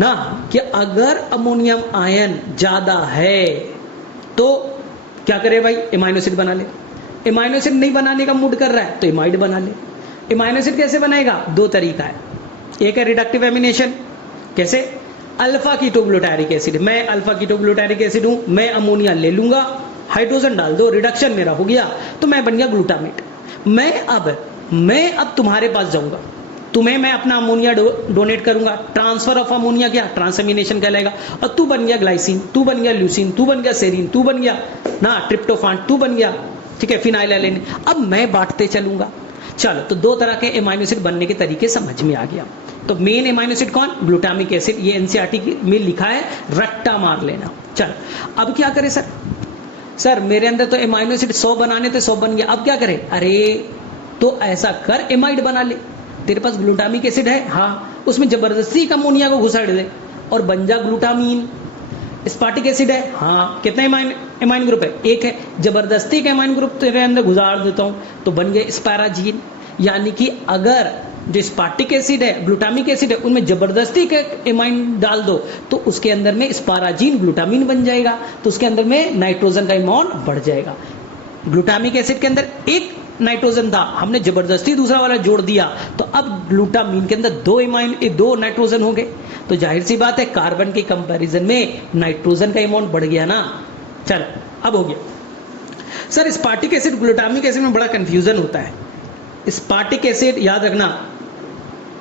ना, कि अगर अमोनियम आयन ज्यादा है तो क्या करे भाई? एमाइनो एसिड बना ले। एमाइनो एसिड नहीं बनाने का मूड कर रहा है तो एमाइड बना ले। एमाइनो एसिड कैसे बनाएगा? 2 तरीका है, एक है रिडक्टिव एमिनेशन। कैसे? अल्फा कीटोग्लूटारिक एसिड, मैं अल्फा कीटोग्लूटारिक एसिड हूं, मैं अमोनिया ले लूंगा, हाइड्रोजन डाल दो, रिडक्शन मेरा हो गया, तो मैं बन गया ग्लूटामेट। मैं अब तुम्हारे पास जाऊंगा, तुम्हें मैं अपना अमोनिया डोनेट करूंगा, ट्रांसफर ऑफ अमोनिया क्या? ट्रांसएमिनेशन कहलाएगा, और तू बन गया ग्लाइसिन, तू बन गया ल्यूसिन, तू बन गया सेरीन, तू बन गया ना ट्रिप्टोफान, तू बन गया, ठीक है, फिनाइलएलानाइन। अब मैं बांटते चलूंगा। चलो, तो 2 तरह के एमाइनो एसिड बनने के तरीके समझ में आ गया। तो मेन एमाइनो एसिड कौन? Glutamic acid. ये एनसीईआरटी में लिखा है, रट्टा मार लेना। चलो अब क्या करें सर मेरे अंदर तो एमाइनो एसिड 100 बनाने थे, 100 बन गया, अब क्या करें? अरे तो ऐसा कर एमाइड बना ले। तेरे पास ग्लूटामिक एसिड है, हाँ, उसमें जबरदस्ती एक अमोनिया को घुसाड़ दे और बन जा ग्लूटामीन। स्पार्टिक एसिड है, हाँ, कितने एमाइन ग्रुप है? एक है, जबरदस्ती का एमाइन ग्रुप तेरे अंदर गुजार देता हूं तो बन गए स्पैराजीन। यानी कि अगर जो स्पार्टिक एसिड है, ग्लूटामिक एसिड है, उनमें जबरदस्ती का एमाइन डाल दो तो उसके अंदर में स्पाराजीन ग्लूटामीन बन जाएगा, तो उसके अंदर में नाइट्रोजन का अमाउंट बढ़ जाएगा। ग्लूटामिक एसिड के अंदर एक नाइट्रोजन था, हमने जबरदस्ती दूसरा वाला जोड़ दिया, तो अब ग्लूटामीन के अंदर 2 नाइट्रोजन हो गए। तो जाहिर सी बात है कार्बन के कंपैरिजन में नाइट्रोजन का अमाउंट बढ़ गया ना। चलो अब हो गया। सर स्पार्टिक एसिड ग्लूटामिक एसिड में बड़ा कंफ्यूजन होता है। स्पार्टिक एसिड याद रखना,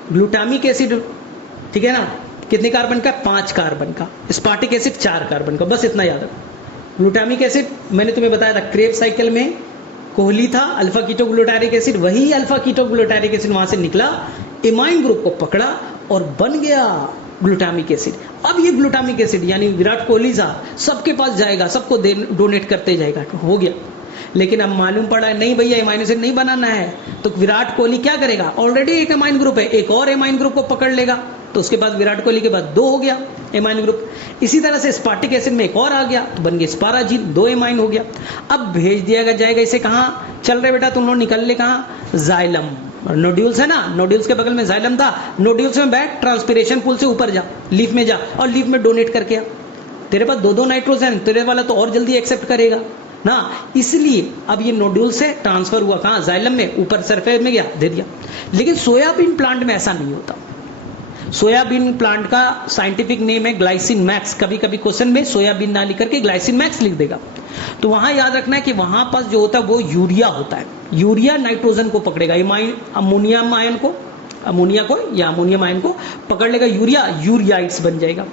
ग्लूटामिक एसिड ठीक है ना, कितने कार्बन का? 5 कार्बन का। स्पार्टिक एसिड 4 कार्बन का, बस इतना याद रखो। ग्लूटामिक एसिड मैंने तुम्हें बताया था क्रेब साइकिल में कोहली था, अल्फा कीटोग्लूटारिक एसिड, वही अल्फा कीटोग्लूटारिक एसिड वहां से निकला, एमाइन ग्रुप को पकड़ा और बन गया ग्लूटामिक एसिड। अब ये ग्लूटामिक एसिड यानी विराट कोहली साहब सबके पास जाएगा, सबको डोनेट करते जाएगा, हो गया। लेकिन अब मालूम पड़ा है नहीं भैया एमाइन एसिड नहीं बनाना है, तो विराट कोहली क्या करेगा, ऑलरेडी एक एमाइन ग्रुप है, एक और एमाइन ग्रुप को पकड़ लेगा, तो उसके बाद विराट कोहली के बाद 2 हो गया एमाइन ग्रुप। इसी तरह से स्पार्टिक एसिड में एक और आ गया, तो बन गया स्पाराजीन, 2 एमाइन हो गया। अब भेज दिया जाएगा इसे कहाँ, चल रहे बेटा तुम लोग निकल ले कहाँ, जाइलम, नोड्यूल्स है ना, नोड्यूल्स के बगल में जाइलम था, नोड्यूल्स में बैठ ट्रांसपिरेशन पूल से ऊपर जा, लीफ में जा और लीफ में डोनेट करके आ। तेरे पास 2 नाइट्रोजन, तेरे वाला तो और जल्दी एक्सेप्ट करेगा ना, इसलिए अब ये नोड्यूल से ट्रांसफर हुआ कहाँ, जाइलम में, ऊपर सरफेस में गया, दे दिया। लेकिन सोयाबीन प्लांट में ऐसा नहीं होता। सोयाबीन प्लांट का साइंटिफिक नेम है ग्लाइसिन मैक्स, कभी कभी क्वेश्चन में सोयाबीन ना लिख करके ग्लाइसिन मैक्स लिख देगा। तो वहां याद रखना है कि वहां पास जो होता है वो यूरिया होता है, यूरिया नाइट्रोजन को पकड़ेगा, अमोनियम आयन को, अमोनिया को या अमोनियम आयन को पकड़ लेगा यूरिया, यूरियाइड्स बन जाएगा,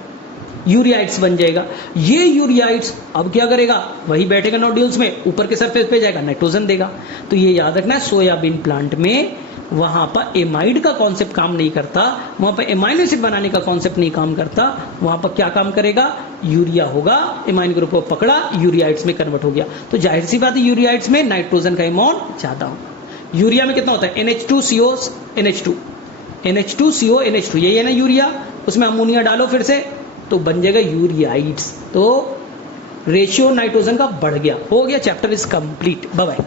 यूरियाइड्स बन जाएगा। ये यूरियाइड्स अब क्या करेगा, वही बैठेगा नोड्यूल्स में, ऊपर के सरफेस पे जाएगा, नाइट्रोजन देगा। तो ये याद रखना है सोयाबीन प्लांट में वहां पर एमाइड का कॉन्सेप्ट काम नहीं करता, वहां पर एमाइनो एसिड बनाने का कॉन्सेप्ट नहीं काम करता, वहां पर क्या काम करेगा, यूरिया होगा, एमाइन ग्रुप को पकड़ा, यूरियाइड्स में कन्वर्ट हो गया। तो जाहिर सी बात है यूरियाइड्स में नाइट्रोजन का अमाउंट ज्यादा होगा। यूरिया में कितना होता है, NH2CO NH2, NH2CO NH2, यही है ना यूरिया, उसमें अमोनिया डालो फिर से तो बन जाएगा यूरियाइड्स। तो रेशियो नाइट्रोजन का बढ़ गया, हो गया, chapter is complete, bye bye.